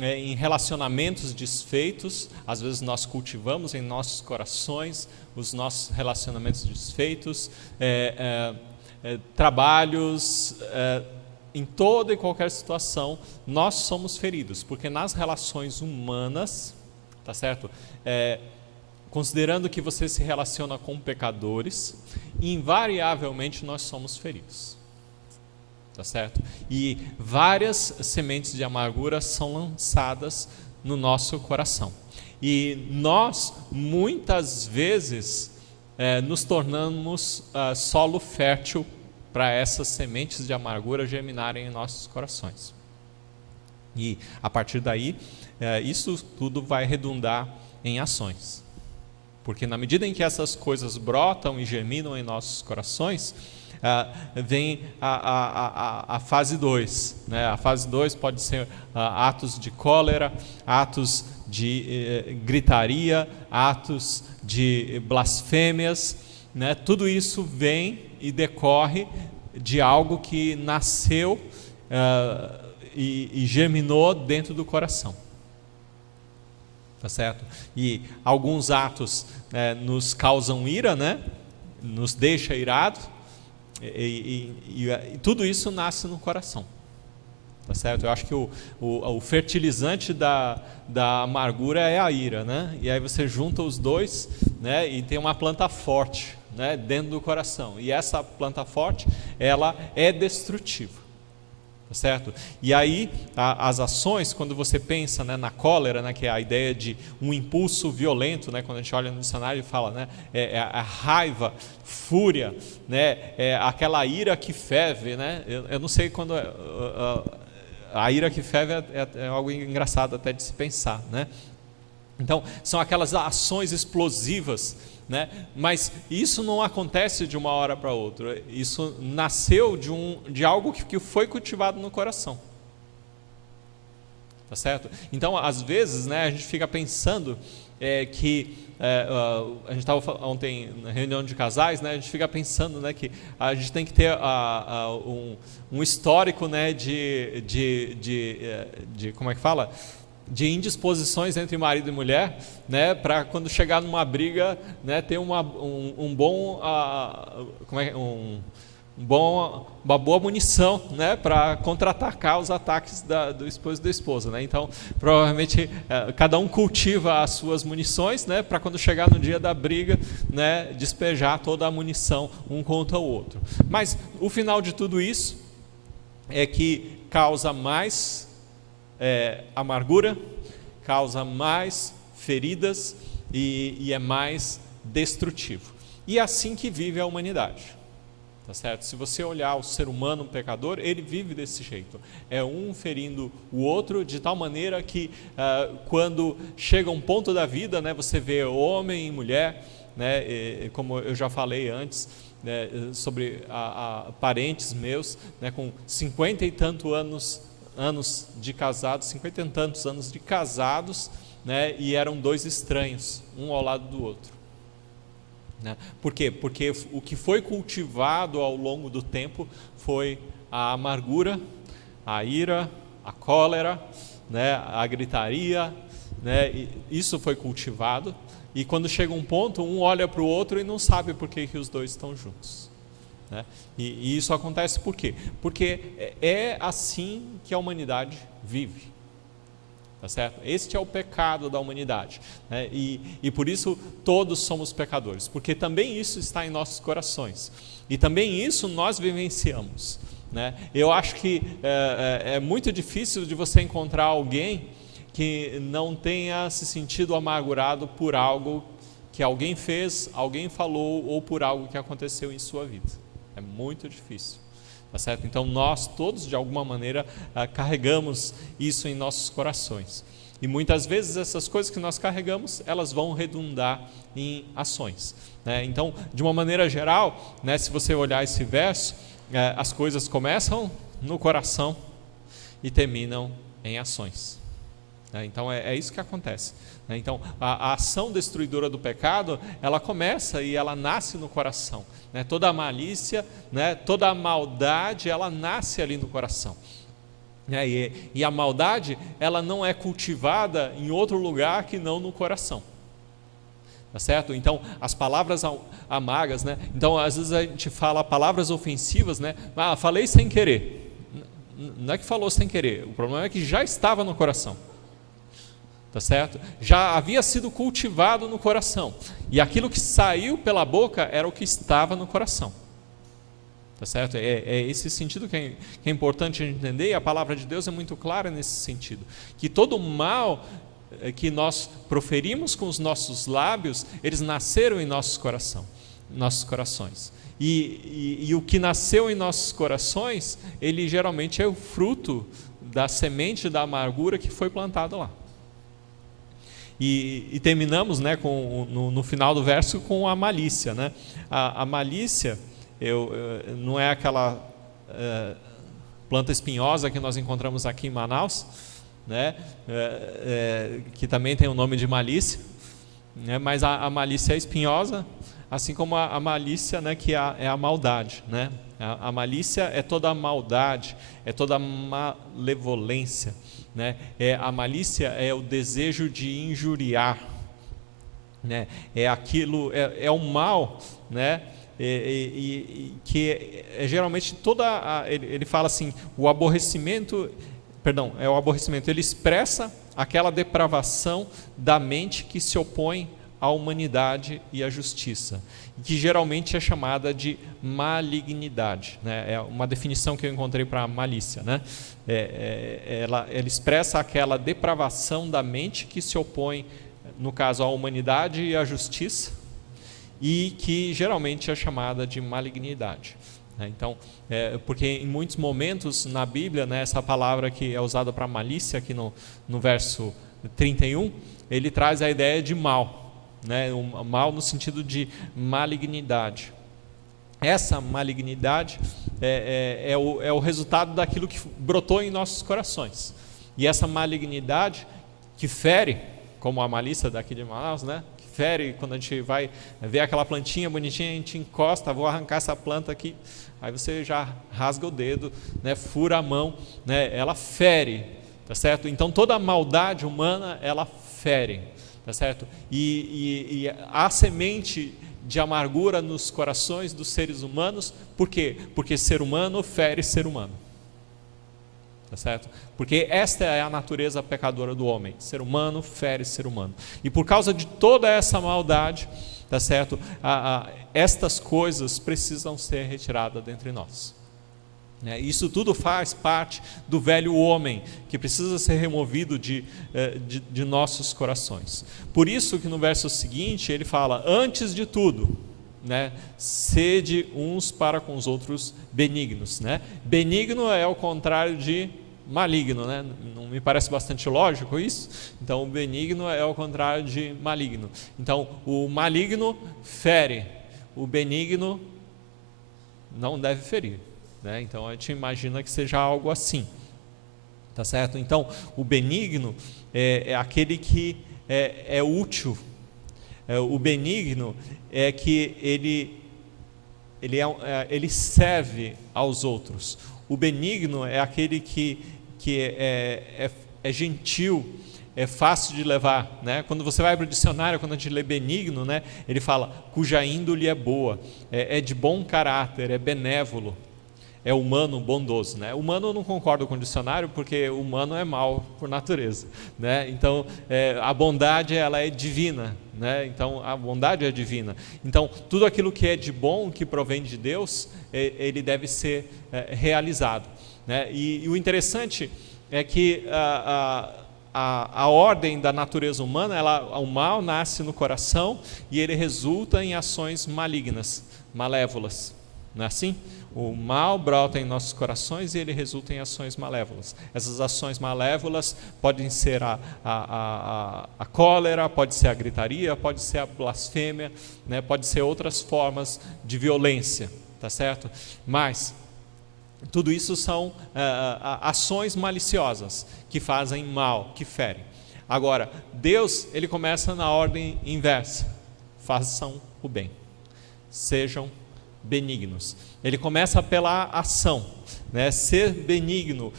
em relacionamentos desfeitos. Às vezes nós cultivamos em nossos corações os nossos relacionamentos desfeitos, trabalhos, em toda e qualquer situação nós somos feridos, porque nas relações humanas, tá certo? Considerando que você se relaciona com pecadores, invariavelmente nós somos feridos, tá certo? E várias sementes de amargura são lançadas no nosso coração. E nós, muitas vezes, nos tornamos solo fértil para essas sementes de amargura germinarem em nossos corações. E, a partir daí, isso tudo vai redundar em ações. Porque na medida em que essas coisas brotam e germinam em nossos corações, vem a fase 2, né? A fase 2 pode ser atos de cólera, atos de gritaria, atos de blasfêmias, né? Tudo isso vem e decorre de algo que nasceu e germinou dentro do coração. Tá certo? E alguns atos nos causam ira, né? Nos deixa irado, e tudo isso nasce no coração. Tá certo? Eu acho que o fertilizante da amargura é a ira, né? E aí você junta os dois, né? E tem uma planta forte, né? Dentro do coração. E essa planta forte, ela é destrutiva. Certo? E aí as ações, quando você pensa, né, na cólera, né, que é a ideia de um impulso violento, né, quando a gente olha no dicionário e fala, né, a raiva, fúria, né, aquela ira que ferve, né, eu não sei quando a ira que ferve é algo engraçado até de se pensar, né? Então são aquelas ações explosivas, né? Mas isso não acontece de uma hora para outra. Isso nasceu de algo que foi cultivado no coração. Tá certo? Então, às vezes, né, a gente fica pensando que a gente estava ontem na reunião de casais, né, a gente fica pensando, né, que a gente tem que ter um histórico, né, de como é que fala? De indisposições entre marido e mulher, né, para quando chegar numa briga, né, ter um bom uma boa munição, né, para contra-atacar os ataques do esposo e da esposa, né? Então, provavelmente, cada um cultiva as suas munições, né, para quando chegar no dia da briga, né, despejar toda a munição um contra o outro. Mas o final de tudo isso é que causa mais amargura, causa mais feridas e é mais destrutivo. E é assim que vive a humanidade. Tá certo? Se você olhar o ser humano pecador, ele vive desse jeito. É um ferindo o outro, de tal maneira que quando chega um ponto da vida, né, você vê homem e mulher, né, como eu já falei antes, né, sobre parentes meus, né, com 50 e tantos anos de casados, 50 e tantos anos de casados, né, e eram dois estranhos, um ao lado do outro. Por quê? Porque o que foi cultivado ao longo do tempo foi a amargura, a ira, a cólera, né, a gritaria, né, isso foi cultivado, e quando chega um ponto, um olha para o outro e não sabe por que os dois estão juntos. Né? E isso acontece por quê? Porque é assim que a humanidade vive. Tá certo? Este é o pecado da humanidade, né? E por isso todos somos pecadores, porque também isso está em nossos corações, e também isso nós vivenciamos, né? Eu acho que é muito difícil de você encontrar alguém que não tenha se sentido amargurado por algo que alguém fez, alguém falou, ou por algo que aconteceu em sua vida. É muito difícil. Tá certo? Então nós todos de alguma maneira carregamos isso em nossos corações, e muitas vezes essas coisas que nós carregamos, elas vão redundar em ações, né? Então, de uma maneira geral, né, se você olhar esse verso, as coisas começam no coração e terminam em ações, né? Então é isso que acontece, né? Então a ação destruidora do pecado, ela começa e ela nasce no coração, né? Toda a malícia, né, toda a maldade, ela nasce ali no coração, né? E a maldade, ela não é cultivada em outro lugar que não no coração. Tá certo? Então, as palavras amargas, né? Então, às vezes a gente fala palavras ofensivas, né? Falei sem querer. Não é que falou sem querer, o problema é que já estava no coração. Tá certo? Já havia sido cultivado no coração, e aquilo que saiu pela boca era o que estava no coração. Tá certo? É esse sentido que é importante a gente entender, e a palavra de Deus é muito clara nesse sentido, que todo mal que nós proferimos com os nossos lábios, eles nasceram em nossos corações. E o que nasceu em nossos corações, ele geralmente é o fruto da semente da amargura que foi plantada lá. E terminamos, né, no final do verso com a malícia, né? A malícia não é aquela planta espinhosa que nós encontramos aqui em Manaus, né? Que também tem o nome de malícia, né? Mas a malícia é espinhosa, assim como a malícia, né, que é a maldade, né? A malícia é toda a maldade, é toda a malevolência, né? A malícia é o desejo de injuriar, né? É aquilo, é o mal, né? Que é geralmente ele fala assim, o aborrecimento, ele expressa aquela depravação da mente que se opõe à humanidade e à justiça, que geralmente é chamada de malignidade, né? É uma definição que eu encontrei para malícia, né? Ela expressa aquela depravação da mente que se opõe, no caso, à humanidade e à justiça, e que geralmente é chamada de malignidade, né? Então, porque em muitos momentos na Bíblia, né, essa palavra que é usada para malícia, aqui no verso 31, ele traz a ideia de mal, né, um mal no sentido de malignidade. Essa malignidade é o resultado daquilo que brotou em nossos corações, e essa malignidade que fere, como a malícia daqui de Manaus, né, que fere, quando a gente vai ver aquela plantinha bonitinha, a gente encosta, vou arrancar essa planta aqui, aí você já rasga o dedo, né, fura a mão, né, ela fere, tá certo? Então toda a maldade humana, ela fere, tá certo? E a semente de amargura nos corações dos seres humanos. Por quê? Porque ser humano fere ser humano. Tá certo? Porque esta é a natureza pecadora do homem. Ser humano fere ser humano. E por causa de toda essa maldade, tá certo? Estas coisas precisam ser retiradas dentre nós. Isso tudo faz parte do velho homem, que precisa ser removido de nossos corações. Por isso que no verso seguinte ele fala: antes de tudo, sede uns para com os outros benignos. Benigno é o contrário de maligno, não me parece bastante lógico isso? Então o benigno é o contrário de maligno. Então o maligno fere, o benigno não deve ferir. Então a gente imagina que seja algo assim, tá certo? Então o benigno é aquele que é útil. O benigno é que ele serve aos outros. O benigno é aquele que é gentil, é fácil de levar. Quando você vai para o dicionário, quando a gente lê benigno, ele fala cuja índole é boa, é de bom caráter, é benévolo, é humano, bondoso. Humano eu não concordo com o dicionário, porque humano é mau por natureza. Então a bondade ela é divina. Então a bondade é divina. Então tudo aquilo que é de bom, que provém de Deus, ele deve ser realizado. E o interessante é que a ordem da natureza humana, o mal nasce no coração e ele resulta em ações malignas, malévolas. Não é assim? O mal brota em nossos corações e ele resulta em ações malévolas. Essas ações malévolas podem ser a cólera, pode ser a gritaria, pode ser a blasfêmia, pode ser outras formas de violência, tá certo? Mas tudo isso são ações maliciosas que fazem mal, que ferem. Agora, Deus, ele começa na ordem inversa: façam o bem, sejam benignos. Ele começa pela ação, ser benigno,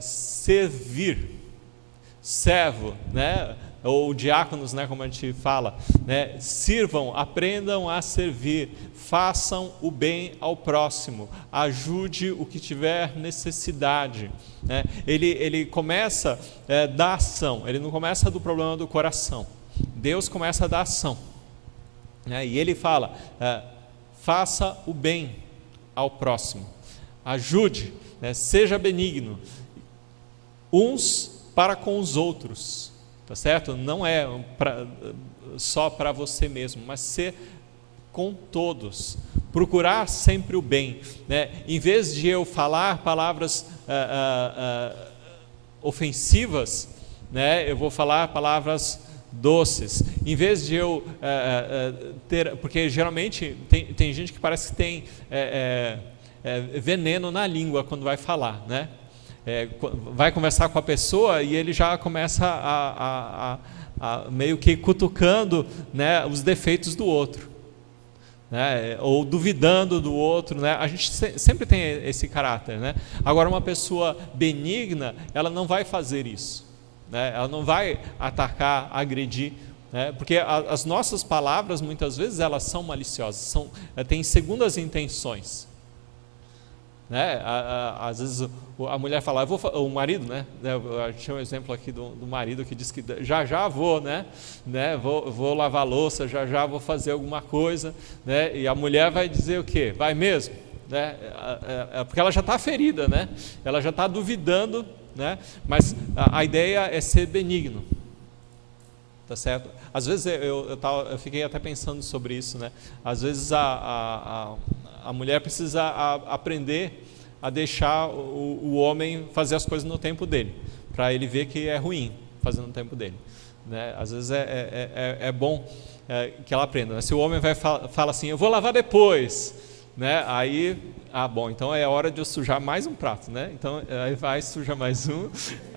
servir, servo, ou diáconos, como a gente fala, sirvam, aprendam a servir, façam o bem ao próximo, ajude o que tiver necessidade. Ele começa da ação, ele não começa do problema do coração. Deus começa da ação, e ele fala: faça o bem ao próximo, ajude, seja benigno, uns para com os outros, tá certo? Não é só para você mesmo, mas ser com todos, procurar sempre o bem, em vez de eu falar palavras ofensivas, eu vou falar palavras doces, em vez de eu porque geralmente tem gente que parece que tem veneno na língua quando vai falar, vai conversar com a pessoa e ele já começa a meio que cutucando, os defeitos do outro, ou duvidando do outro, a gente sempre tem esse caráter, Agora uma pessoa benigna, ela não vai fazer isso. Ela não vai atacar, agredir, porque as nossas palavras muitas vezes elas são maliciosas, têm segundas intenções. Às vezes a mulher fala, o marido, eu tinha um exemplo aqui do marido que diz que já vou, vou lavar a louça, já vou fazer alguma coisa, e a mulher vai dizer o quê? Vai mesmo, porque ela já está ferida, ela já está duvidando. Mas a ideia é ser benigno, tá certo? Às vezes eu fiquei até pensando sobre isso, Às vezes a mulher precisa aprender a deixar o homem fazer as coisas no tempo dele, para ele ver que é ruim fazer no tempo dele, Às vezes é bom que ela aprenda. Se o homem fala assim, eu vou lavar depois, aí, bom, então é hora de eu sujar mais um prato, Então aí vai, suja mais um,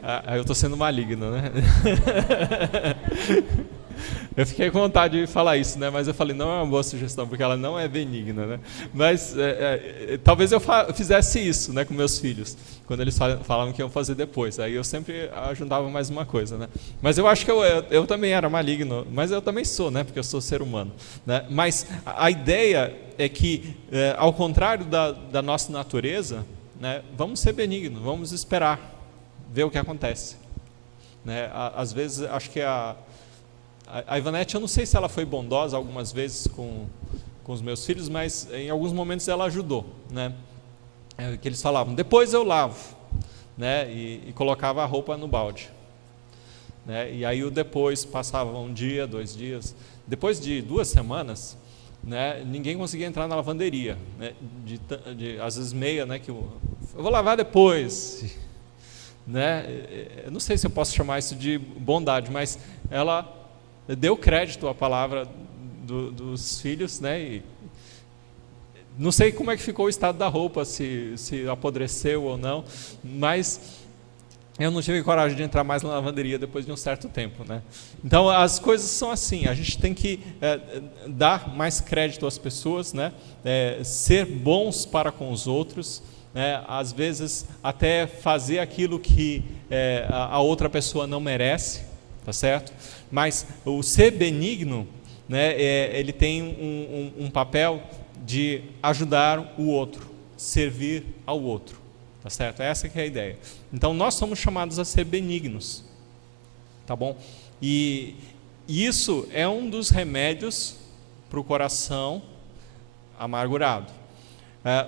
aí eu estou sendo maligno, Eu fiquei com vontade de falar isso, né? Mas eu falei, não é uma boa sugestão, porque ela não é benigna, né? Mas talvez eu fizesse isso, né, com meus filhos, quando eles falavam que iam fazer depois. Aí eu sempre ajudava mais uma coisa, né? Mas eu acho que eu também era maligno, mas eu também sou, né? Porque eu sou ser humano, né? Mas a ideia é que, ao contrário da nossa natureza, né, vamos ser benignos, vamos esperar, ver o que acontece, né? Às vezes, acho que a Ivanete, eu não sei se ela foi bondosa algumas vezes com os meus filhos, mas em alguns momentos ela ajudou, né? Que eles falavam, depois eu lavo, né? E colocava a roupa no balde, né? E aí o depois passava um dia, 2 dias, depois de 2 semanas, né? Ninguém conseguia entrar na lavanderia, né? Às vezes meia, né? Que eu vou lavar depois, né? Eu não sei se eu posso chamar isso de bondade, mas ela deu crédito à palavra dos filhos, né? E não sei como é que ficou o estado da roupa, se apodreceu ou não, mas eu não tive coragem de entrar mais na lavanderia depois de um certo tempo, né? Então as coisas são assim, a gente tem que dar mais crédito às pessoas, né? Ser bons para com os outros, né? Às vezes até fazer aquilo que a outra pessoa não merece, tá certo? Mas o ser benigno, né, ele tem um papel de ajudar o outro, servir ao outro, tá certo? Essa que é a ideia. Então nós somos chamados a ser benignos, tá bom? E isso é um dos remédios para o coração amargurado.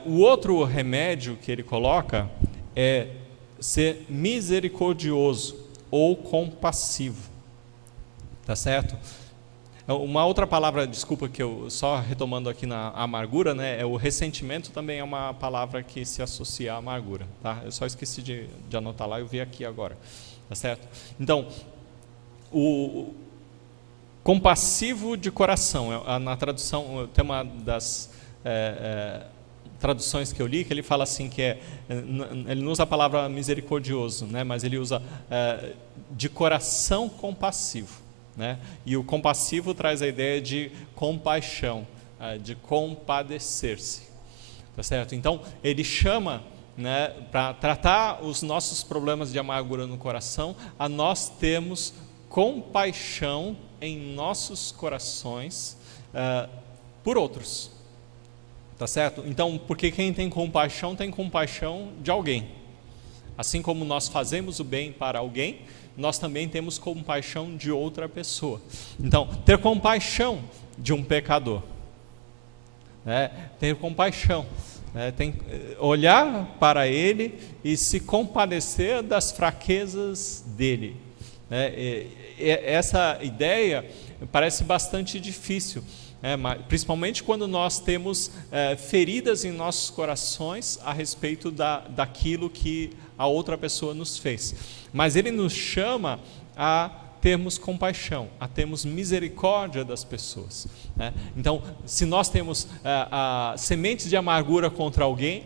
O outro remédio que ele coloca é ser misericordioso ou compassivo. Tá certo? Uma outra palavra, desculpa, que eu só retomando aqui na amargura, né? O ressentimento também é uma palavra que se associa à amargura, tá? Eu só esqueci de anotar lá, eu vi aqui agora, tá certo? Então, o compassivo de coração, na tradução, tem uma das traduções que eu li, que ele fala assim, que ele não usa a palavra misericordioso, né? Mas ele usa de coração compassivo. Né? E o compassivo traz a ideia de compaixão, de compadecer-se, tá certo? Então ele chama, né, para tratar os nossos problemas de amargura no coração, a nós termos compaixão em nossos corações por outros, tá certo? Então, porque quem tem compaixão de alguém, assim como nós fazemos o bem para alguém, nós também temos compaixão de outra pessoa. Então, ter compaixão de um pecador, né? Ter compaixão, né? Tem olhar para ele e se compadecer das fraquezas dele, né? Essa ideia parece bastante difícil, principalmente quando nós temos feridas em nossos corações a respeito daquilo que a outra pessoa nos fez. Mas ele nos chama a termos compaixão, a termos misericórdia das pessoas, né? Então, se nós temos sementes de amargura contra alguém,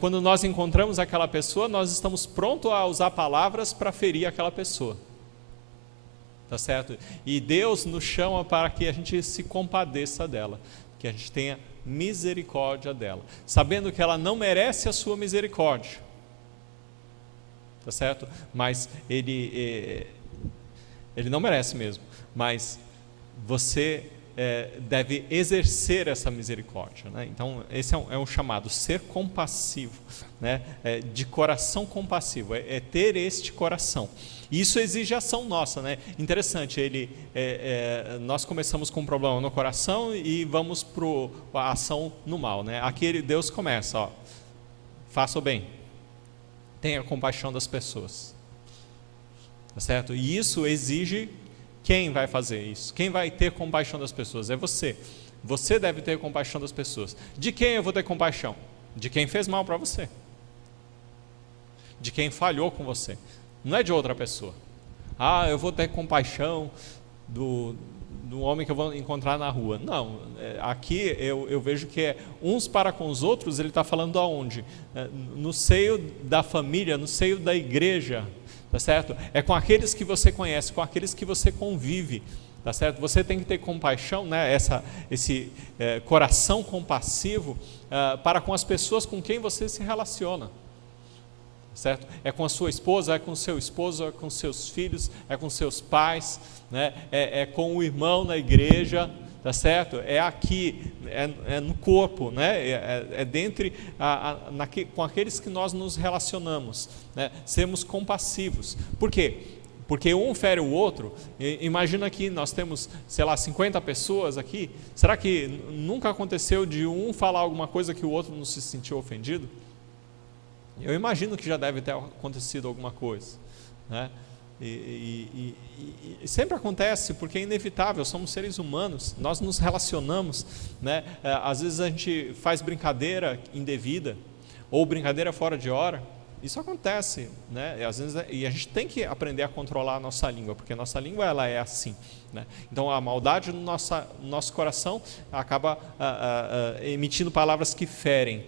quando nós encontramos aquela pessoa, nós estamos prontos a usar palavras para ferir aquela pessoa, tá certo? E Deus nos chama para que a gente se compadeça dela, que a gente tenha misericórdia dela, sabendo que ela não merece a sua misericórdia, tá certo? Mas ele não merece mesmo, mas você deve exercer essa misericórdia, né? Então esse é um chamado, ser compassivo, né? De coração compassivo, ter este coração. Isso exige ação nossa, né? Interessante, nós começamos com um problema no coração e vamos para a ação no mal, né? Aqui Deus começa, faça o bem, tenha compaixão das pessoas, tá certo? E isso exige, quem vai fazer isso? Quem vai ter compaixão das pessoas? É você. Você deve ter compaixão das pessoas. De quem eu vou ter compaixão? De quem fez mal para você, de quem falhou com você, não é de outra pessoa. Eu vou ter compaixão do homem que eu vou encontrar na rua. Não, aqui eu vejo que uns para com os outros. Ele está falando aonde? No seio da família, no seio da igreja, tá certo? É com aqueles que você conhece, com aqueles que você convive, tá certo? Você tem que ter compaixão, né? Esse coração compassivo para com as pessoas com quem você se relaciona, certo? É com a sua esposa, é com o seu esposo, é com seus filhos, é com seus pais, né? É com o irmão na igreja, tá certo? É aqui, é no corpo, né? É dentre com aqueles que nós nos relacionamos, né? Sermos compassivos. Por quê? Porque um fere o outro. Imagina que nós temos, sei lá, 50 pessoas aqui. Será que nunca aconteceu de um falar alguma coisa que o outro não se sentiu ofendido? Eu imagino que já deve ter acontecido alguma coisa, né? E sempre acontece, porque é inevitável, somos seres humanos, nós nos relacionamos, né? Às vezes a gente faz brincadeira indevida, ou brincadeira fora de hora. Isso acontece, né? Às vezes, e a gente tem que aprender a controlar a nossa língua, porque a nossa língua ela é assim, né? Então a maldade no nosso coração acaba emitindo palavras que ferem.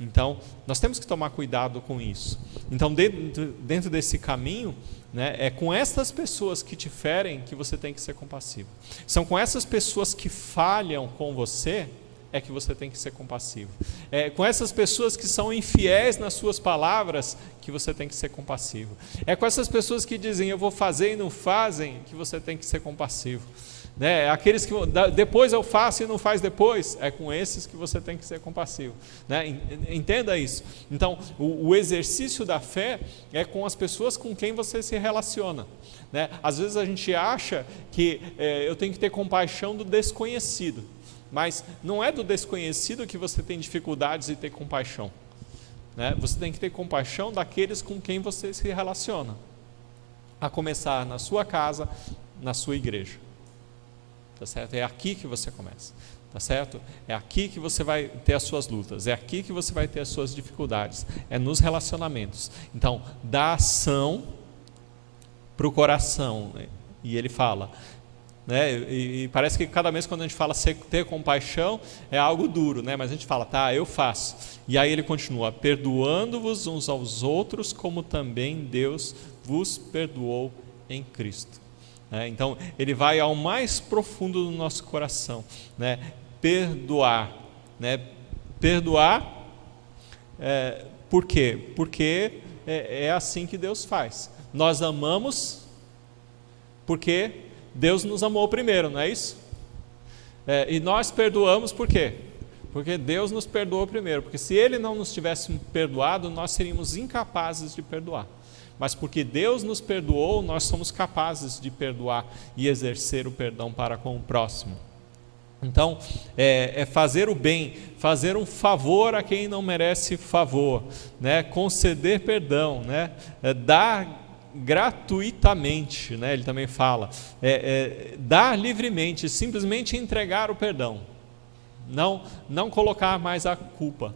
Então nós temos que tomar cuidado com isso. Então dentro desse caminho, né, é com essas pessoas que te ferem que você tem que ser compassivo. São com essas pessoas que falham com você é que você tem que ser compassivo. É com essas pessoas que são infiéis nas suas palavras que você tem que ser compassivo. É com essas pessoas que dizem eu vou fazer e não fazem que você tem que ser compassivo, né? Aqueles que depois eu faço e não faz depois, é com esses que você tem que ser compassivo, né? Entenda isso. Então o exercício da fé é com as pessoas com quem você se relaciona, né? Às vezes a gente acha que eu tenho que ter compaixão do desconhecido, mas não é do desconhecido que você tem dificuldades de ter compaixão, né? Você tem que ter compaixão daqueles com quem você se relaciona, a começar na sua casa, na sua igreja, tá certo? É aqui que você começa, tá certo? É aqui que você vai ter as suas lutas, é aqui que você vai ter as suas dificuldades, é nos relacionamentos. Então, dá ação para o coração, né? E ele fala, né? E parece que cada vez quando a gente fala ter compaixão é algo duro, né? Mas a gente fala, tá, eu faço. E aí ele continua, perdoando-vos uns aos outros, como também Deus vos perdoou em Cristo. Então ele vai ao mais profundo do nosso coração, né? Perdoar, né? Perdoar, por quê? Porque é assim que Deus faz. Nós amamos porque Deus nos amou primeiro, não é isso? E nós perdoamos por quê? Porque Deus nos perdoou primeiro, porque se Ele não nos tivesse perdoado, nós seríamos incapazes de perdoar. Mas porque Deus nos perdoou, nós somos capazes de perdoar e exercer o perdão para com o próximo. Então, é fazer o bem, fazer um favor a quem não merece favor, né? Conceder perdão, né? Dar gratuitamente, né? Ele também fala, dar livremente, simplesmente entregar o perdão, não colocar mais a culpa.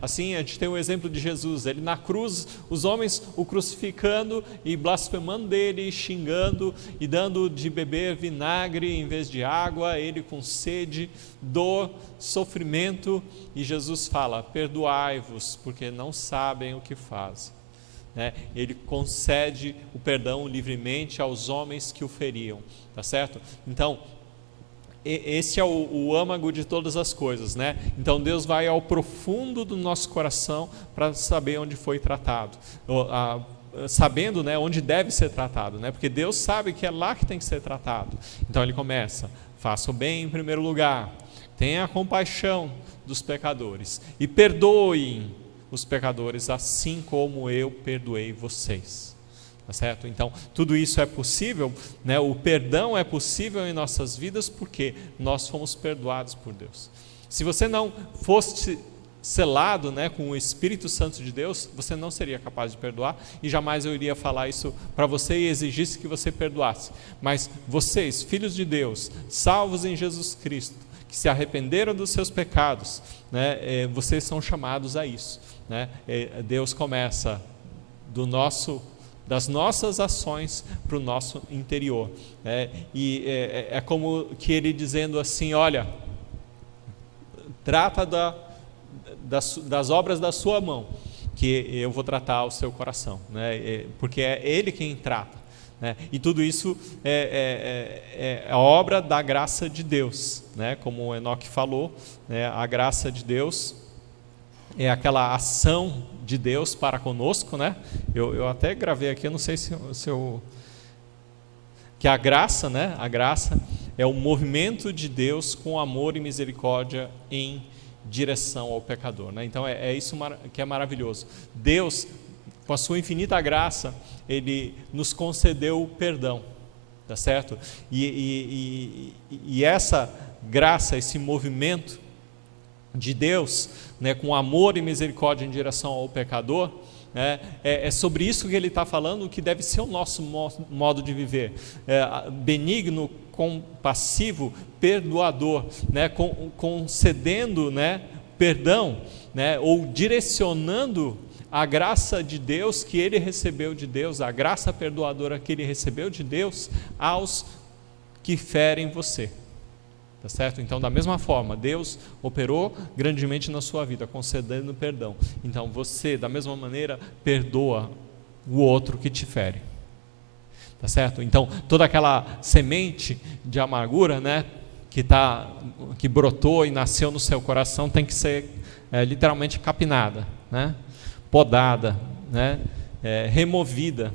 Assim a gente tem o exemplo de Jesus, ele na cruz, os homens o crucificando e blasfemando dele, e xingando e dando de beber vinagre em vez de água, ele com sede, dor, sofrimento, e Jesus fala, perdoai-vos, porque não sabem o que fazem. Ele concede o perdão livremente aos homens que o feriam, tá certo? Então esse é o âmago de todas as coisas, né? Então Deus vai ao profundo do nosso coração para saber onde foi tratado, sabendo, né, onde deve ser tratado, né? Porque Deus sabe que é lá que tem que ser tratado. Então ele começa, faça o bem em primeiro lugar, tenha compaixão dos pecadores e perdoem os pecadores assim como eu perdoei vocês. Tá certo? Então, tudo isso é possível, né? O perdão é possível em nossas vidas porque nós fomos perdoados por Deus. Se você não fosse selado, né, com o Espírito Santo de Deus, você não seria capaz de perdoar, e jamais eu iria falar isso para você e exigisse que você perdoasse. Mas vocês, filhos de Deus, salvos em Jesus Cristo, que se arrependeram dos seus pecados, né, vocês são chamados a isso, né? Deus começa das nossas ações para o nosso interior, e é como que ele dizendo assim, olha, trata das obras da sua mão, que eu vou tratar o seu coração, né? Porque é ele quem trata, né? E tudo isso é a obra da graça de Deus, né? Como o Enoque falou, né? A graça de Deus é aquela ação de Deus para conosco, né? Eu até gravei aqui, eu não sei se eu... Que a graça, né? A graça é o movimento de Deus com amor e misericórdia em direção ao pecador, né? Então é isso que é maravilhoso. Deus, com a sua infinita graça, Ele nos concedeu o perdão, tá certo? E essa graça, esse movimento de Deus, né, com amor e misericórdia em direção ao pecador, né, é sobre isso que ele está falando, que deve ser o nosso modo de viver, benigno, compassivo, perdoador, né, concedendo, né, perdão, né, ou direcionando a graça de Deus que ele recebeu de Deus, a graça perdoadora que ele recebeu de Deus aos que ferem você. Tá certo? Então, da mesma forma, Deus operou grandemente na sua vida, concedendo perdão. Então, você, da mesma maneira, perdoa o outro que te fere. Tá certo? Então, toda aquela semente de amargura, né, que brotou e nasceu no seu coração, tem que ser literalmente capinada, né, podada, né, removida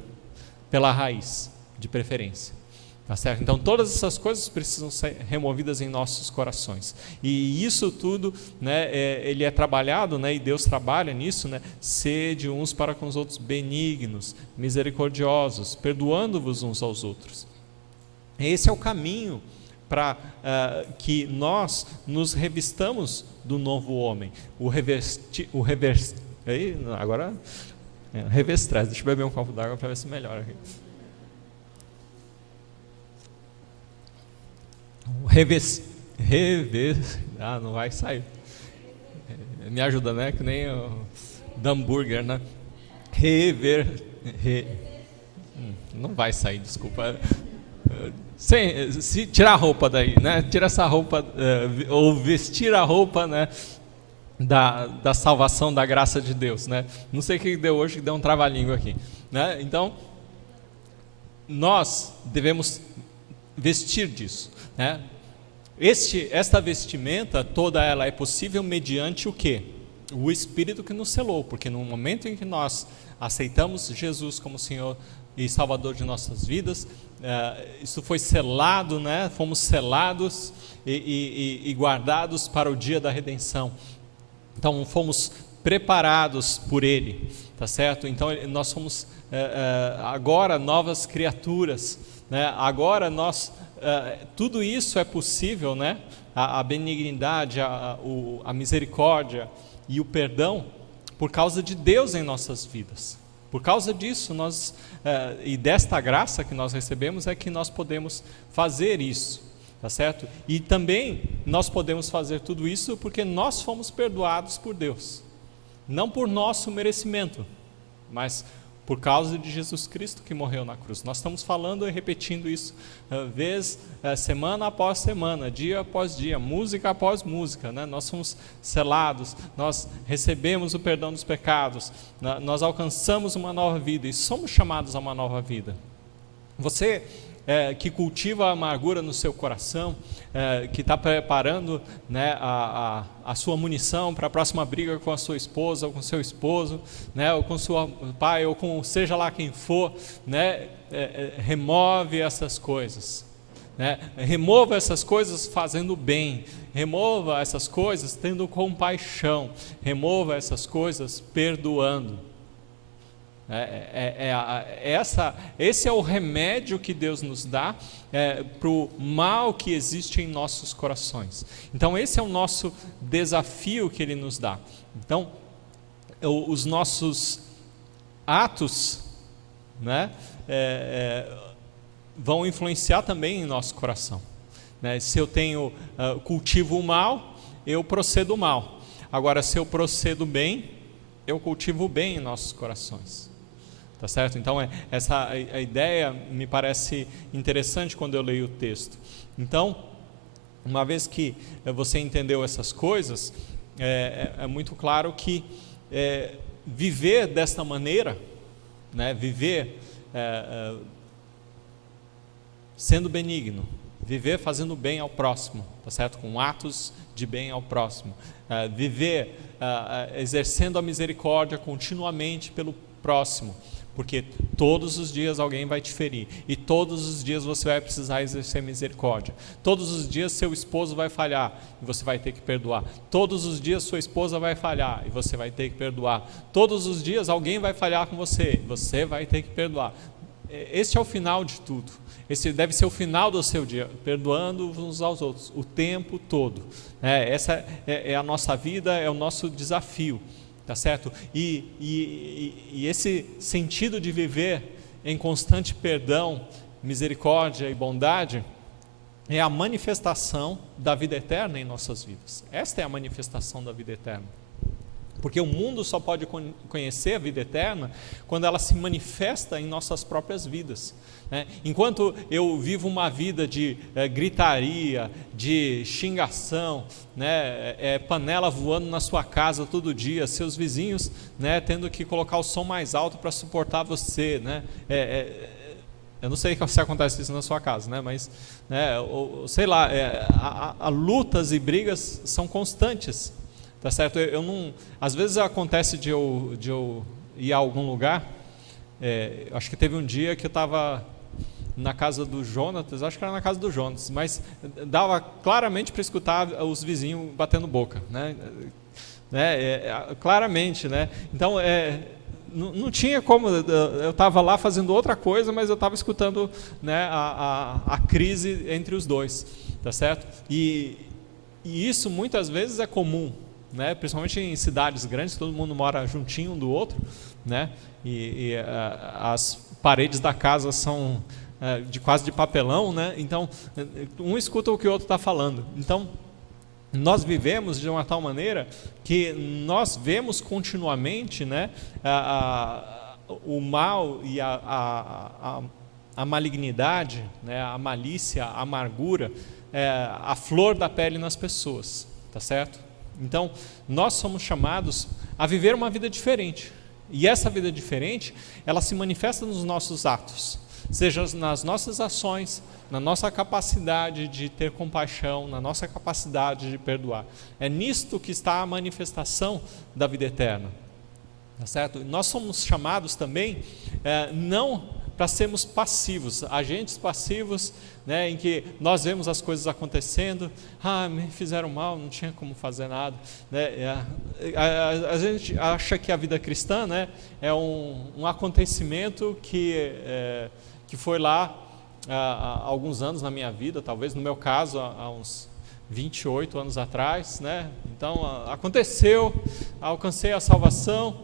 pela raiz, de preferência. Tá certo? Então todas essas coisas precisam ser removidas em nossos corações, e isso tudo, né, ele é trabalhado, né, e Deus trabalha nisso, né, sede uns para com os outros benignos, misericordiosos, perdoando-vos uns aos outros. Esse é o caminho para que nós nos revistamos do novo homem, revestir, deixa eu beber um copo d'água para ver se melhora aqui. Não vai sair. Me ajuda, né? Que nem o do hambúrguer, né? Não vai sair, desculpa. Se tirar a roupa daí, né? Tira essa roupa, ou vestir a roupa, né, da salvação, da graça de Deus, né? Não sei o que deu hoje, que deu um trava-língua aqui, né? Então, nós devemos vestir disso, né? Esta vestimenta, toda ela é possível mediante o quê? O Espírito que nos selou, porque no momento em que nós aceitamos Jesus como Senhor e Salvador de nossas vidas, isso foi selado, né? Fomos selados e guardados para o dia da redenção. Então fomos preparados por Ele, tá certo? Então nós somos agora novas criaturas, né? Agora nós tudo isso é possível, né? A benignidade, a misericórdia e o perdão, por causa de Deus em nossas vidas. Por causa disso, e desta graça que nós recebemos, é que nós podemos fazer isso, tá certo? E também nós podemos fazer tudo isso porque nós fomos perdoados por Deus, não por nosso merecimento, mas por causa de Jesus Cristo que morreu na cruz. Nós estamos falando e repetindo isso semana após semana, dia após dia, música após música, né? Nós somos selados, nós recebemos o perdão dos pecados, nós alcançamos uma nova vida e somos chamados a uma nova vida. Você que cultiva a amargura no seu coração, que está preparando, né, a sua munição para a próxima briga com a sua esposa, ou com seu esposo, né, ou com seu pai, ou com seja lá quem for, né, remove essas coisas, né, remova essas coisas fazendo bem, remova essas coisas tendo compaixão, remova essas coisas perdoando. Esse é o remédio que Deus nos dá para o mal que existe em nossos corações. Então esse é o nosso desafio que Ele nos dá. Então os nossos atos, né, vão influenciar também em nosso coração, né? Se eu cultivo o mal, eu procedo mal. Agora, se eu procedo bem, eu cultivo o bem em nossos corações. Tá certo? Então a ideia me parece interessante quando eu leio o texto. Então, uma vez que você entendeu essas coisas, é muito claro que viver desta maneira, né, viver sendo benigno, viver fazendo bem ao próximo, tá certo? Com atos de bem ao próximo, viver exercendo a misericórdia continuamente pelo próximo, porque todos os dias alguém vai te ferir, e todos os dias você vai precisar exercer misericórdia. Todos os dias seu esposo vai falhar, e você vai ter que perdoar. Todos os dias sua esposa vai falhar, e você vai ter que perdoar. Todos os dias alguém vai falhar com você, você vai ter que perdoar. Esse é o final de tudo. Esse deve ser o final do seu dia, perdoando uns aos outros, o tempo todo. Essa é a nossa vida, é o nosso desafio, tá certo? E esse sentido de viver em constante perdão, misericórdia e bondade, é a manifestação da vida eterna em nossas vidas. Esta é a manifestação da vida eterna. Porque o mundo só pode conhecer a vida eterna quando ela se manifesta em nossas próprias vidas. Enquanto eu vivo uma vida de gritaria, de xingação, panela voando na sua casa todo dia, seus vizinhos tendo que colocar o som mais alto para suportar você, eu não sei se acontece isso na sua casa, mas sei lá, lutas e brigas são constantes. Tá certo? Às vezes acontece de eu ir a algum lugar, acho que teve um dia que eu estava na casa do Jonatas, acho que era na casa do Jonatas, mas dava claramente para escutar os vizinhos batendo boca, claramente, então não tinha como, eu estava lá fazendo outra coisa, mas eu estava escutando a crise entre os dois, tá certo? E isso muitas vezes é comum, principalmente em cidades grandes, todo mundo mora juntinho um do outro, e as paredes da casa são quase de papelão, então um escuta o que o outro está falando. Então nós vivemos de uma tal maneira que nós vemos continuamente o mal e a malignidade, a malícia, a amargura, a flor da pele nas pessoas, tá certo? Então, nós somos chamados a viver uma vida diferente. E essa vida diferente, ela se manifesta nos nossos atos, seja nas nossas ações, na nossa capacidade de ter compaixão, na nossa capacidade de perdoar. É nisto que está a manifestação da vida eterna. Tá certo? Nós somos chamados também, não para sermos passivos, agentes passivos, em que nós vemos as coisas acontecendo, me fizeram mal, não tinha como fazer nada, a gente acha que a vida cristã, é um acontecimento que foi lá há alguns anos na minha vida, talvez no meu caso há uns 28 anos atrás, então aconteceu, alcancei a salvação,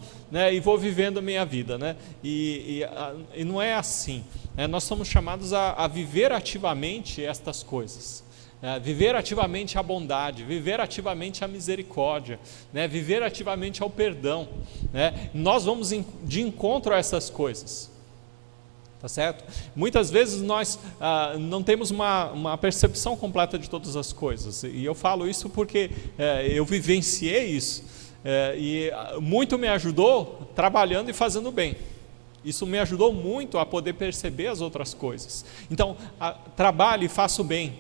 e vou vivendo a minha vida, e não é assim. Nós somos chamados a viver ativamente estas coisas, viver ativamente a bondade, viver ativamente a misericórdia, viver ativamente ao perdão, nós vamos de encontro a essas coisas, tá certo? Muitas vezes nós não temos uma percepção completa de todas as coisas, e eu falo isso porque eu vivenciei isso, e muito me ajudou trabalhando e fazendo bem. Isso me ajudou muito a poder perceber as outras coisas. Então, trabalhe e faça o bem,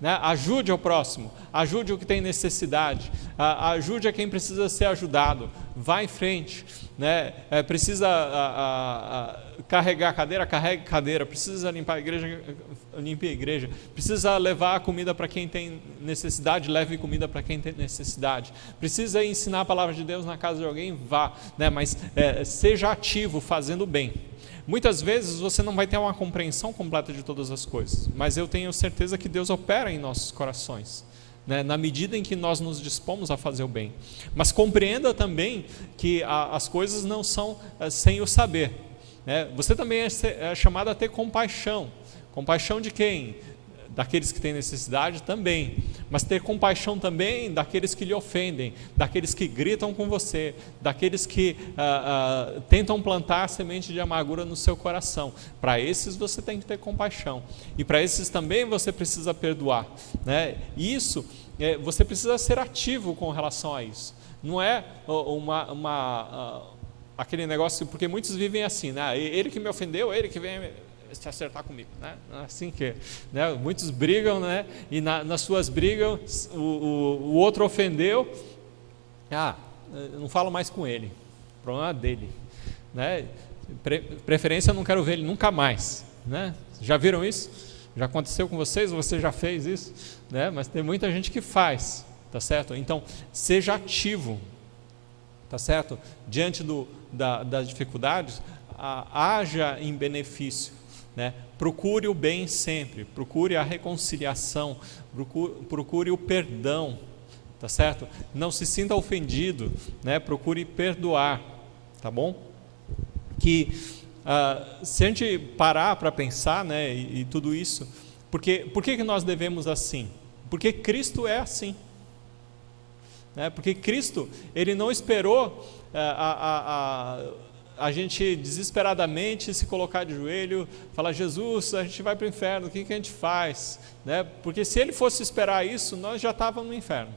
ajude ao próximo, ajude o que tem necessidade, ajude a quem precisa ser ajudado, vá em frente, precisa carregar a cadeira, carregue cadeira, precisa limpar a igreja, limpe a igreja, precisa levar comida para quem tem necessidade, leve comida para quem tem necessidade, precisa ensinar a palavra de Deus na casa de alguém, vá, mas seja ativo fazendo bem. Muitas vezes você não vai ter uma compreensão completa de todas as coisas, mas eu tenho certeza que Deus opera em nossos corações, na medida em que nós nos dispomos a fazer o bem. Mas compreenda também que as coisas não são sem o saber, você também é chamado a ter compaixão. Compaixão de quem? Daqueles que têm necessidade também, mas ter compaixão também daqueles que lhe ofendem, daqueles que gritam com você, daqueles que tentam plantar a semente de amargura no seu coração. Para esses você tem que ter compaixão, e para esses também você precisa perdoar, Isso, você precisa ser ativo com relação a isso. Não é aquele negócio, porque muitos vivem assim, ele que me ofendeu, ele que vem se acertar comigo, né? Assim que, né? Muitos brigam, né? E nas suas brigas o outro ofendeu, eu não falo mais com ele, o problema é dele, né? Preferência, eu não quero ver ele nunca mais, né? Já viram isso? Já aconteceu com vocês? Você já fez isso, né? Mas tem muita gente que faz, tá certo? Então, seja ativo, tá certo? Diante das dificuldades, haja em benefício, né? Procure o bem sempre, procure a reconciliação, procure o perdão, tá certo? Não se sinta ofendido, né? Procure perdoar, tá bom? Que se a gente parar para pensar, né, e tudo isso, por que nós devemos assim? Porque Cristo é assim, né? Porque Cristo, Ele não esperou a gente desesperadamente se colocar de joelho, falar: Jesus, a gente vai para o inferno, o que a gente faz? Né? Porque se Ele fosse esperar isso, nós já estávamos no inferno.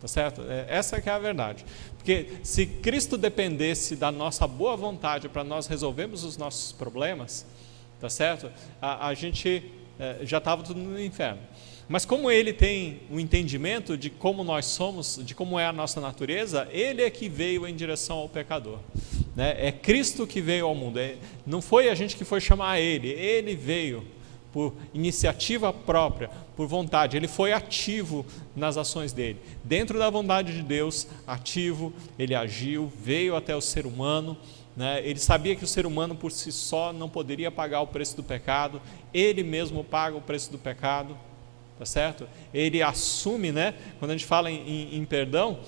Tá certo? Essa que é a verdade. Porque se Cristo dependesse da nossa boa vontade para nós resolvermos os nossos problemas, tá certo? A gente já estava tudo no inferno. Mas como Ele tem o entendimento de como nós somos, de como é a nossa natureza, Ele é que veio em direção ao pecador, né? É Cristo que veio ao mundo, não foi a gente que foi chamar Ele veio por iniciativa própria, por vontade, Ele foi ativo nas ações dele, dentro da vontade de Deus, ativo, Ele agiu, veio até o ser humano, né? Ele sabia que o ser humano por si só não poderia pagar o preço do pecado, Ele mesmo paga o preço do pecado, tá certo? Ele assume, né? Quando a gente fala em perdão,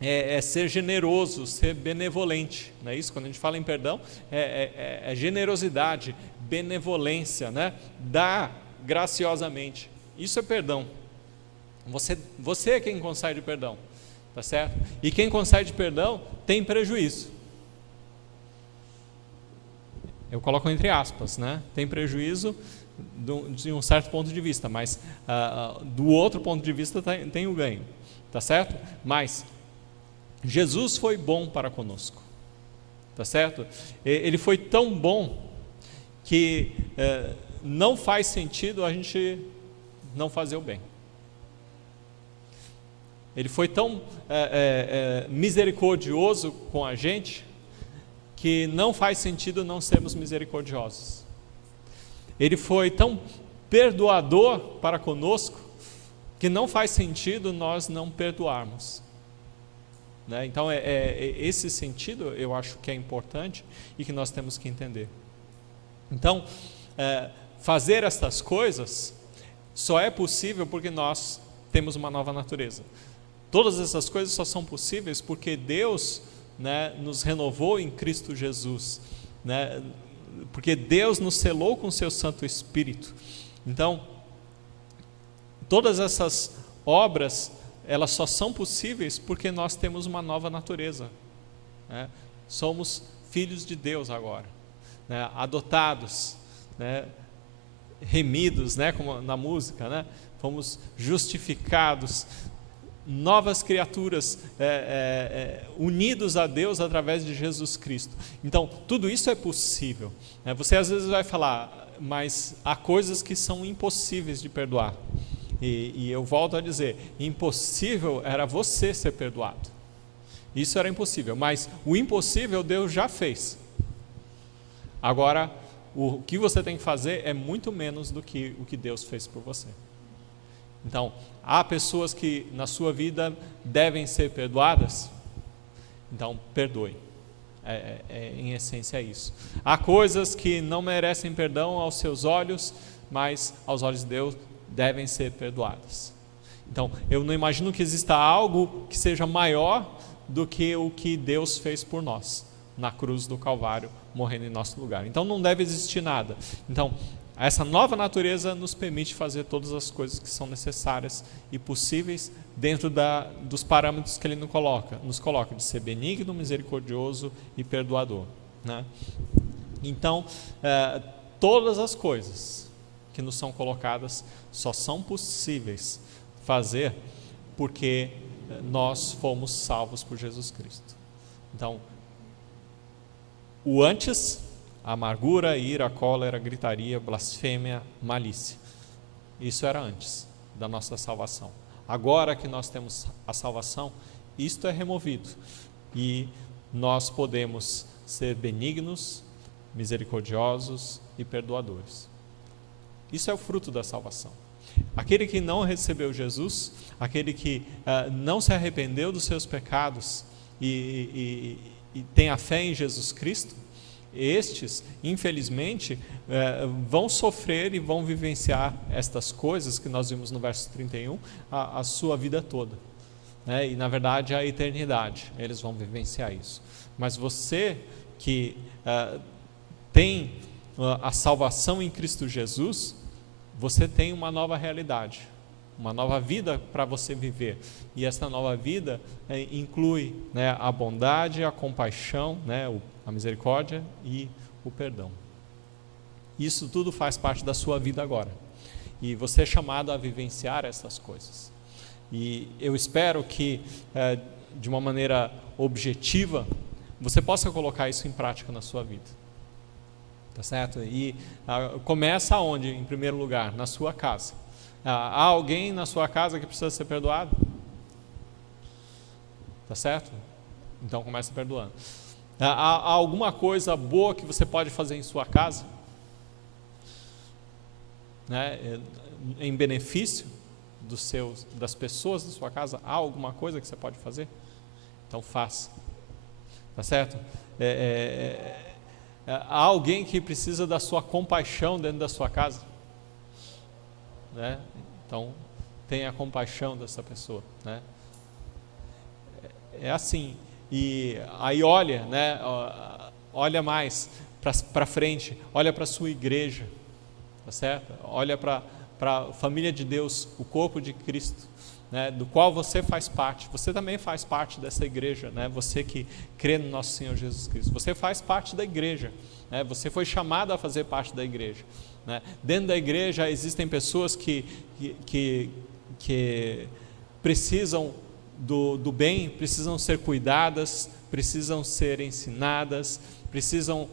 é ser generoso, ser benevolente, não é isso? Quando a gente fala em perdão, é generosidade, benevolência, né? Dá graciosamente, isso é perdão. Você é quem concede perdão, tá certo? E quem concede perdão tem prejuízo. Eu coloco entre aspas, né? Tem prejuízo de um certo ponto de vista, mas do outro ponto de vista tem o ganho, tá certo? Mas Jesus foi bom para conosco, tá certo? Ele foi tão bom que não faz sentido a gente não fazer o bem. Ele foi tão misericordioso com a gente que não faz sentido não sermos misericordiosos. Ele foi tão perdoador para conosco que não faz sentido nós não perdoarmos, né? Então esse sentido eu acho que é importante e que nós temos que entender. Então fazer estas coisas só é possível porque nós temos uma nova natureza. Todas essas coisas só são possíveis porque Deus, né, nos renovou em Cristo Jesus, né? Porque Deus nos selou com o seu Santo Espírito. Então, todas essas obras, elas só são possíveis porque nós temos uma nova natureza, né? Somos filhos de Deus agora, né? Adotados, né? Remidos, né? Como na música, né? Fomos justificados, novas criaturas, unidos a Deus através de Jesus Cristo. Então, tudo isso é possível, né? Você às vezes vai falar, mas há coisas que são impossíveis de perdoar. E eu volto a dizer, impossível era você ser perdoado. Isso era impossível, mas o impossível Deus já fez. Agora, o que você tem que fazer é muito menos do que o que Deus fez por você. Então, há pessoas que na sua vida devem ser perdoadas, então perdoe. Em essência é isso. Há coisas que não merecem perdão aos seus olhos, mas aos olhos de Deus devem ser perdoadas. Então, eu não imagino que exista algo que seja maior do que o que Deus fez por nós, na cruz do Calvário, morrendo em nosso lugar. Então, não deve existir nada. Então, essa nova natureza nos permite fazer todas as coisas que são necessárias e possíveis dentro dos parâmetros que Ele nos coloca, de ser benigno, misericordioso e perdoador, né? Então, todas as coisas que nos são colocadas só são possíveis fazer porque nós fomos salvos por Jesus Cristo. Então, o antes amargura, ira, cólera, gritaria, blasfêmia, malícia. Isso era antes da nossa salvação. Agora que nós temos a salvação, isto é removido e nós podemos ser benignos, misericordiosos e perdoadores. Isso é o fruto da salvação. Aquele que não recebeu Jesus, aquele que não se arrependeu dos seus pecados e tem a fé em Jesus Cristo, estes, infelizmente, vão sofrer e vão vivenciar estas coisas que nós vimos no verso 31, a sua vida toda, né? E na verdade a eternidade, eles vão vivenciar isso. Mas você que tem a salvação em Cristo Jesus, você tem uma nova realidade, uma nova vida para você viver. E essa nova vida inclui, né, a bondade, a compaixão, né, a misericórdia e o perdão. Isso tudo faz parte da sua vida agora. E você é chamado a vivenciar essas coisas. E eu espero que, de uma maneira objetiva, você possa colocar isso em prática na sua vida. Tá certo? E começa aonde? Em primeiro lugar, na sua casa. Há alguém na sua casa que precisa ser perdoado? Tá certo? Então comece perdoando. Há alguma coisa boa que você pode fazer em sua casa, né, em benefício das pessoas da sua casa? Há alguma coisa que você pode fazer? Então faça. Tá certo? Há alguém que precisa da sua compaixão dentro da sua casa, né? Então tenha compaixão dessa pessoa, né? É assim. E aí olha, né, olha mais para frente, olha para a sua igreja, tá certo? Olha para a família de Deus, o corpo de Cristo, né, do qual você faz parte. Você também faz parte dessa igreja, né? Você que crê no nosso Senhor Jesus Cristo, você faz parte da igreja, né? Você foi chamado a fazer parte da igreja, né? Dentro da igreja existem pessoas que precisam do bem, precisam ser cuidadas, precisam ser ensinadas, precisam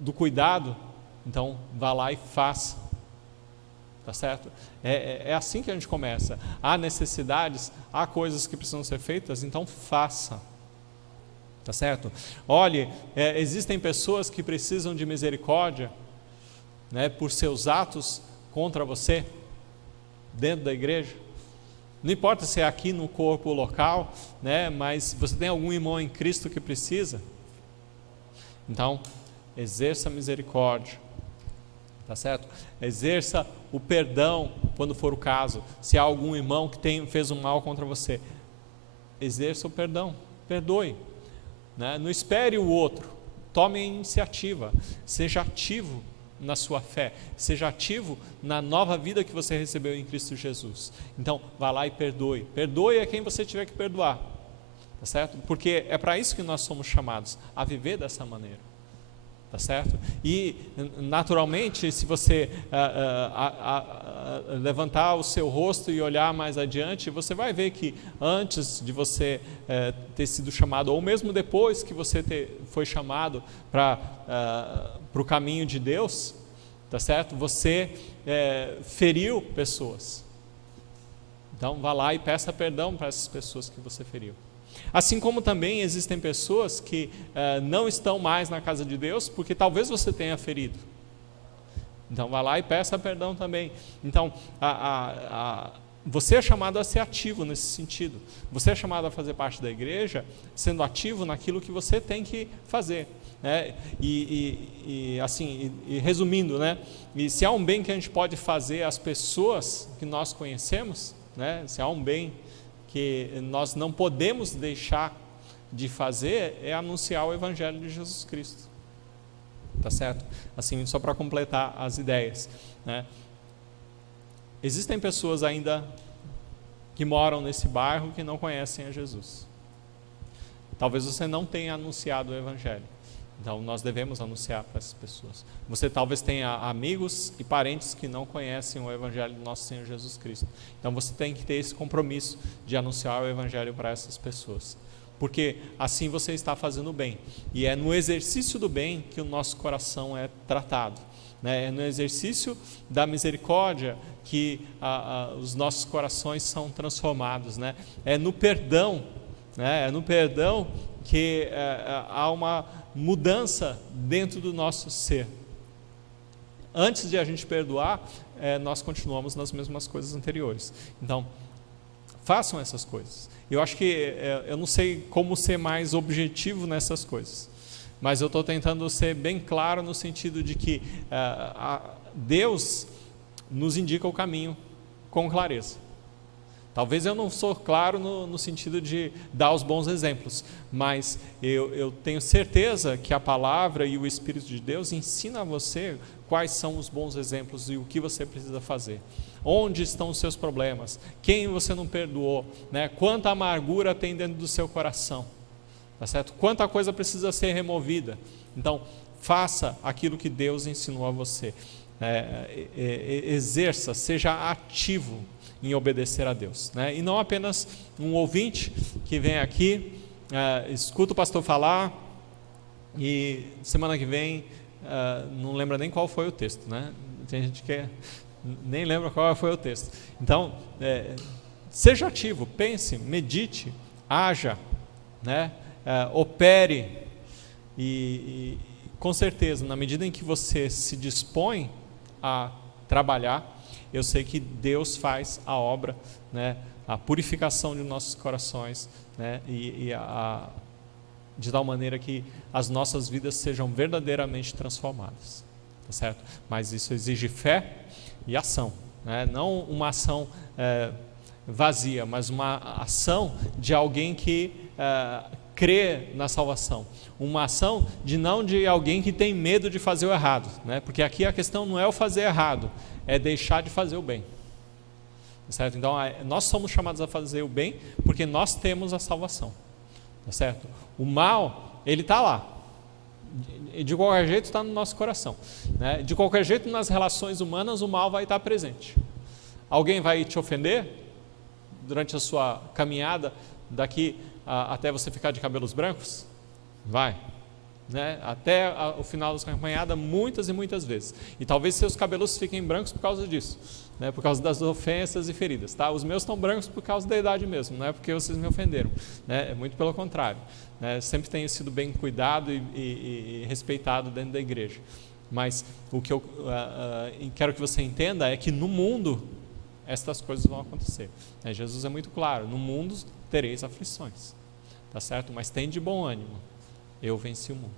do cuidado. Então vá lá e faça, tá certo? É assim que a gente começa. Há necessidades, há coisas que precisam ser feitas, então faça, tá certo? Olhe, existem pessoas que precisam de misericórdia, né, por seus atos contra você, dentro da igreja. Não importa se é aqui no corpo local, né, mas você tem algum irmão em Cristo que precisa, então exerça a misericórdia, tá certo? Exerça o perdão quando for o caso. Se há algum irmão que fez um mal contra você, exerça o perdão, perdoe, né? Não espere o outro, tome a iniciativa, seja ativo na sua fé, seja ativo na nova vida que você recebeu em Cristo Jesus. Então vá lá e perdoe a quem você tiver que perdoar, tá certo? Porque é para isso que nós somos chamados, a viver dessa maneira, tá certo? E naturalmente, se você levantar o seu rosto e olhar mais adiante, você vai ver que antes de você ter sido chamado, ou mesmo depois que você foi chamado para o caminho de Deus, tá certo? Você feriu pessoas. Então vá lá e peça perdão para essas pessoas que você feriu. Assim como também existem pessoas que não estão mais na casa de Deus porque talvez você tenha ferido. Então vá lá e peça perdão também. Então você é chamado a ser ativo nesse sentido. Você é chamado a fazer parte da igreja sendo ativo naquilo que você tem que fazer, né? E resumindo, né? E se há um bem que a gente pode fazer às pessoas que nós conhecemos, né? Se há um bem que nós não podemos deixar de fazer, é anunciar o Evangelho de Jesus Cristo, tá certo? Assim, só para completar as ideias, né? Existem pessoas ainda que moram nesse bairro que não conhecem a Jesus. Talvez você não tenha anunciado o Evangelho. Então nós devemos anunciar para essas pessoas. Você talvez tenha amigos e parentes que não conhecem o Evangelho do nosso Senhor Jesus Cristo. Então você tem que ter esse compromisso de anunciar o Evangelho para essas pessoas. porque assim você está fazendo o bem. E é no exercício do bem que o nosso coração é tratado, né? É no exercício da misericórdia que os nossos corações são transformados, né? É no perdão, né? É no perdão que há uma mudança dentro do nosso ser. Antes de a gente perdoar, nós continuamos nas mesmas coisas anteriores. Então, façam essas coisas. Eu acho que eu não sei como ser mais objetivo nessas coisas, mas eu estou tentando ser bem claro no sentido de que Deus nos indica o caminho com clareza. Talvez eu não sou claro no sentido de dar os bons exemplos, mas eu tenho certeza que a palavra e o Espírito de Deus ensina a você quais são os bons exemplos e o que você precisa fazer. Onde estão os seus problemas? Quem você não perdoou? Né? Quanta amargura tem dentro do seu coração? Tá certo? Quanta coisa precisa ser removida? Então, faça aquilo que Deus ensinou a você. Exerça, seja ativo em obedecer a Deus, né? E não apenas um ouvinte que vem aqui, escuta o pastor falar e semana que vem não lembra nem qual foi o texto, né? Tem gente que nem lembra qual foi o texto. Então, seja ativo, pense, medite, haja, né? Opere e com certeza, na medida em que você se dispõe a trabalhar, eu sei que Deus faz a obra, né, a purificação de nossos corações, né, de tal maneira que as nossas vidas sejam verdadeiramente transformadas, tá certo? Mas isso exige fé e ação, né? Não uma ação vazia, mas uma ação de alguém que crê na salvação, uma ação de alguém que tem medo de fazer o errado, né? Porque aqui a questão não é o fazer errado, é deixar de fazer o bem, certo? Então nós somos chamados a fazer o bem porque nós temos a salvação, tá certo? O mal, ele está lá, de qualquer jeito está no nosso coração, né? De qualquer jeito nas relações humanas o mal vai estar presente. Alguém vai te ofender durante a sua caminhada daqui até você ficar de cabelos brancos? Vai, né? Até o final da sua caminhada, muitas e muitas vezes. E talvez seus cabelos fiquem brancos por causa disso, né? Por causa das ofensas e feridas, tá? Os meus estão brancos por causa da idade mesmo, não é porque vocês me ofenderam, né? É muito pelo contrário, né? Sempre tenho sido bem cuidado e respeitado dentro da igreja. Mas o que eu quero que você entenda é que no mundo estas coisas vão acontecer, né? Jesus é muito claro: no mundo tereis aflições, tá certo? Mas tem de bom ânimo, eu venci o mundo.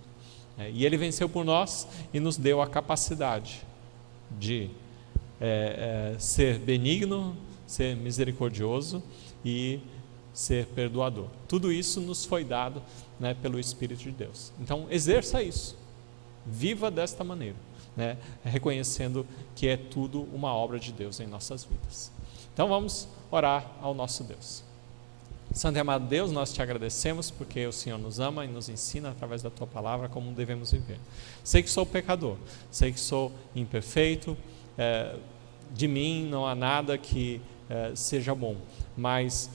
E Ele venceu por nós e nos deu a capacidade de ser benigno, ser misericordioso e ser perdoador. Tudo isso nos foi dado, né, pelo Espírito de Deus. Então exerça isso, viva desta maneira, né, reconhecendo que é tudo uma obra de Deus em nossas vidas. Então vamos orar ao nosso Deus. Santo e amado Deus, nós te agradecemos porque o Senhor nos ama e nos ensina através da tua palavra como devemos viver. Sei que sou pecador, sei que sou imperfeito, de mim não há nada que seja bom, mas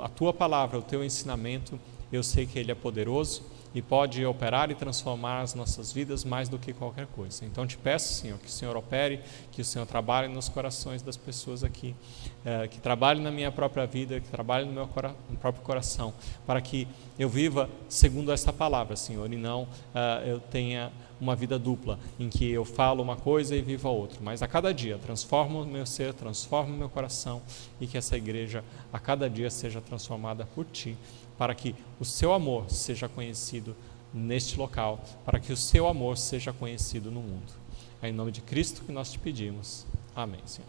a tua palavra, o teu ensinamento, eu sei que ele é poderoso e pode operar e transformar as nossas vidas mais do que qualquer coisa. Então te peço, Senhor, que o Senhor opere, que o Senhor trabalhe nos corações das pessoas aqui, que trabalhe na minha própria vida, que trabalhe no meu próprio coração, para que eu viva segundo essa palavra, Senhor, e não eu tenha uma vida dupla, em que eu falo uma coisa e vivo a outra, mas a cada dia transforma o meu ser, transforma o meu coração, e que essa igreja a cada dia seja transformada por Ti, para que o seu amor seja conhecido neste local, para que o seu amor seja conhecido no mundo. É em nome de Cristo que nós te pedimos. Amém, Senhor.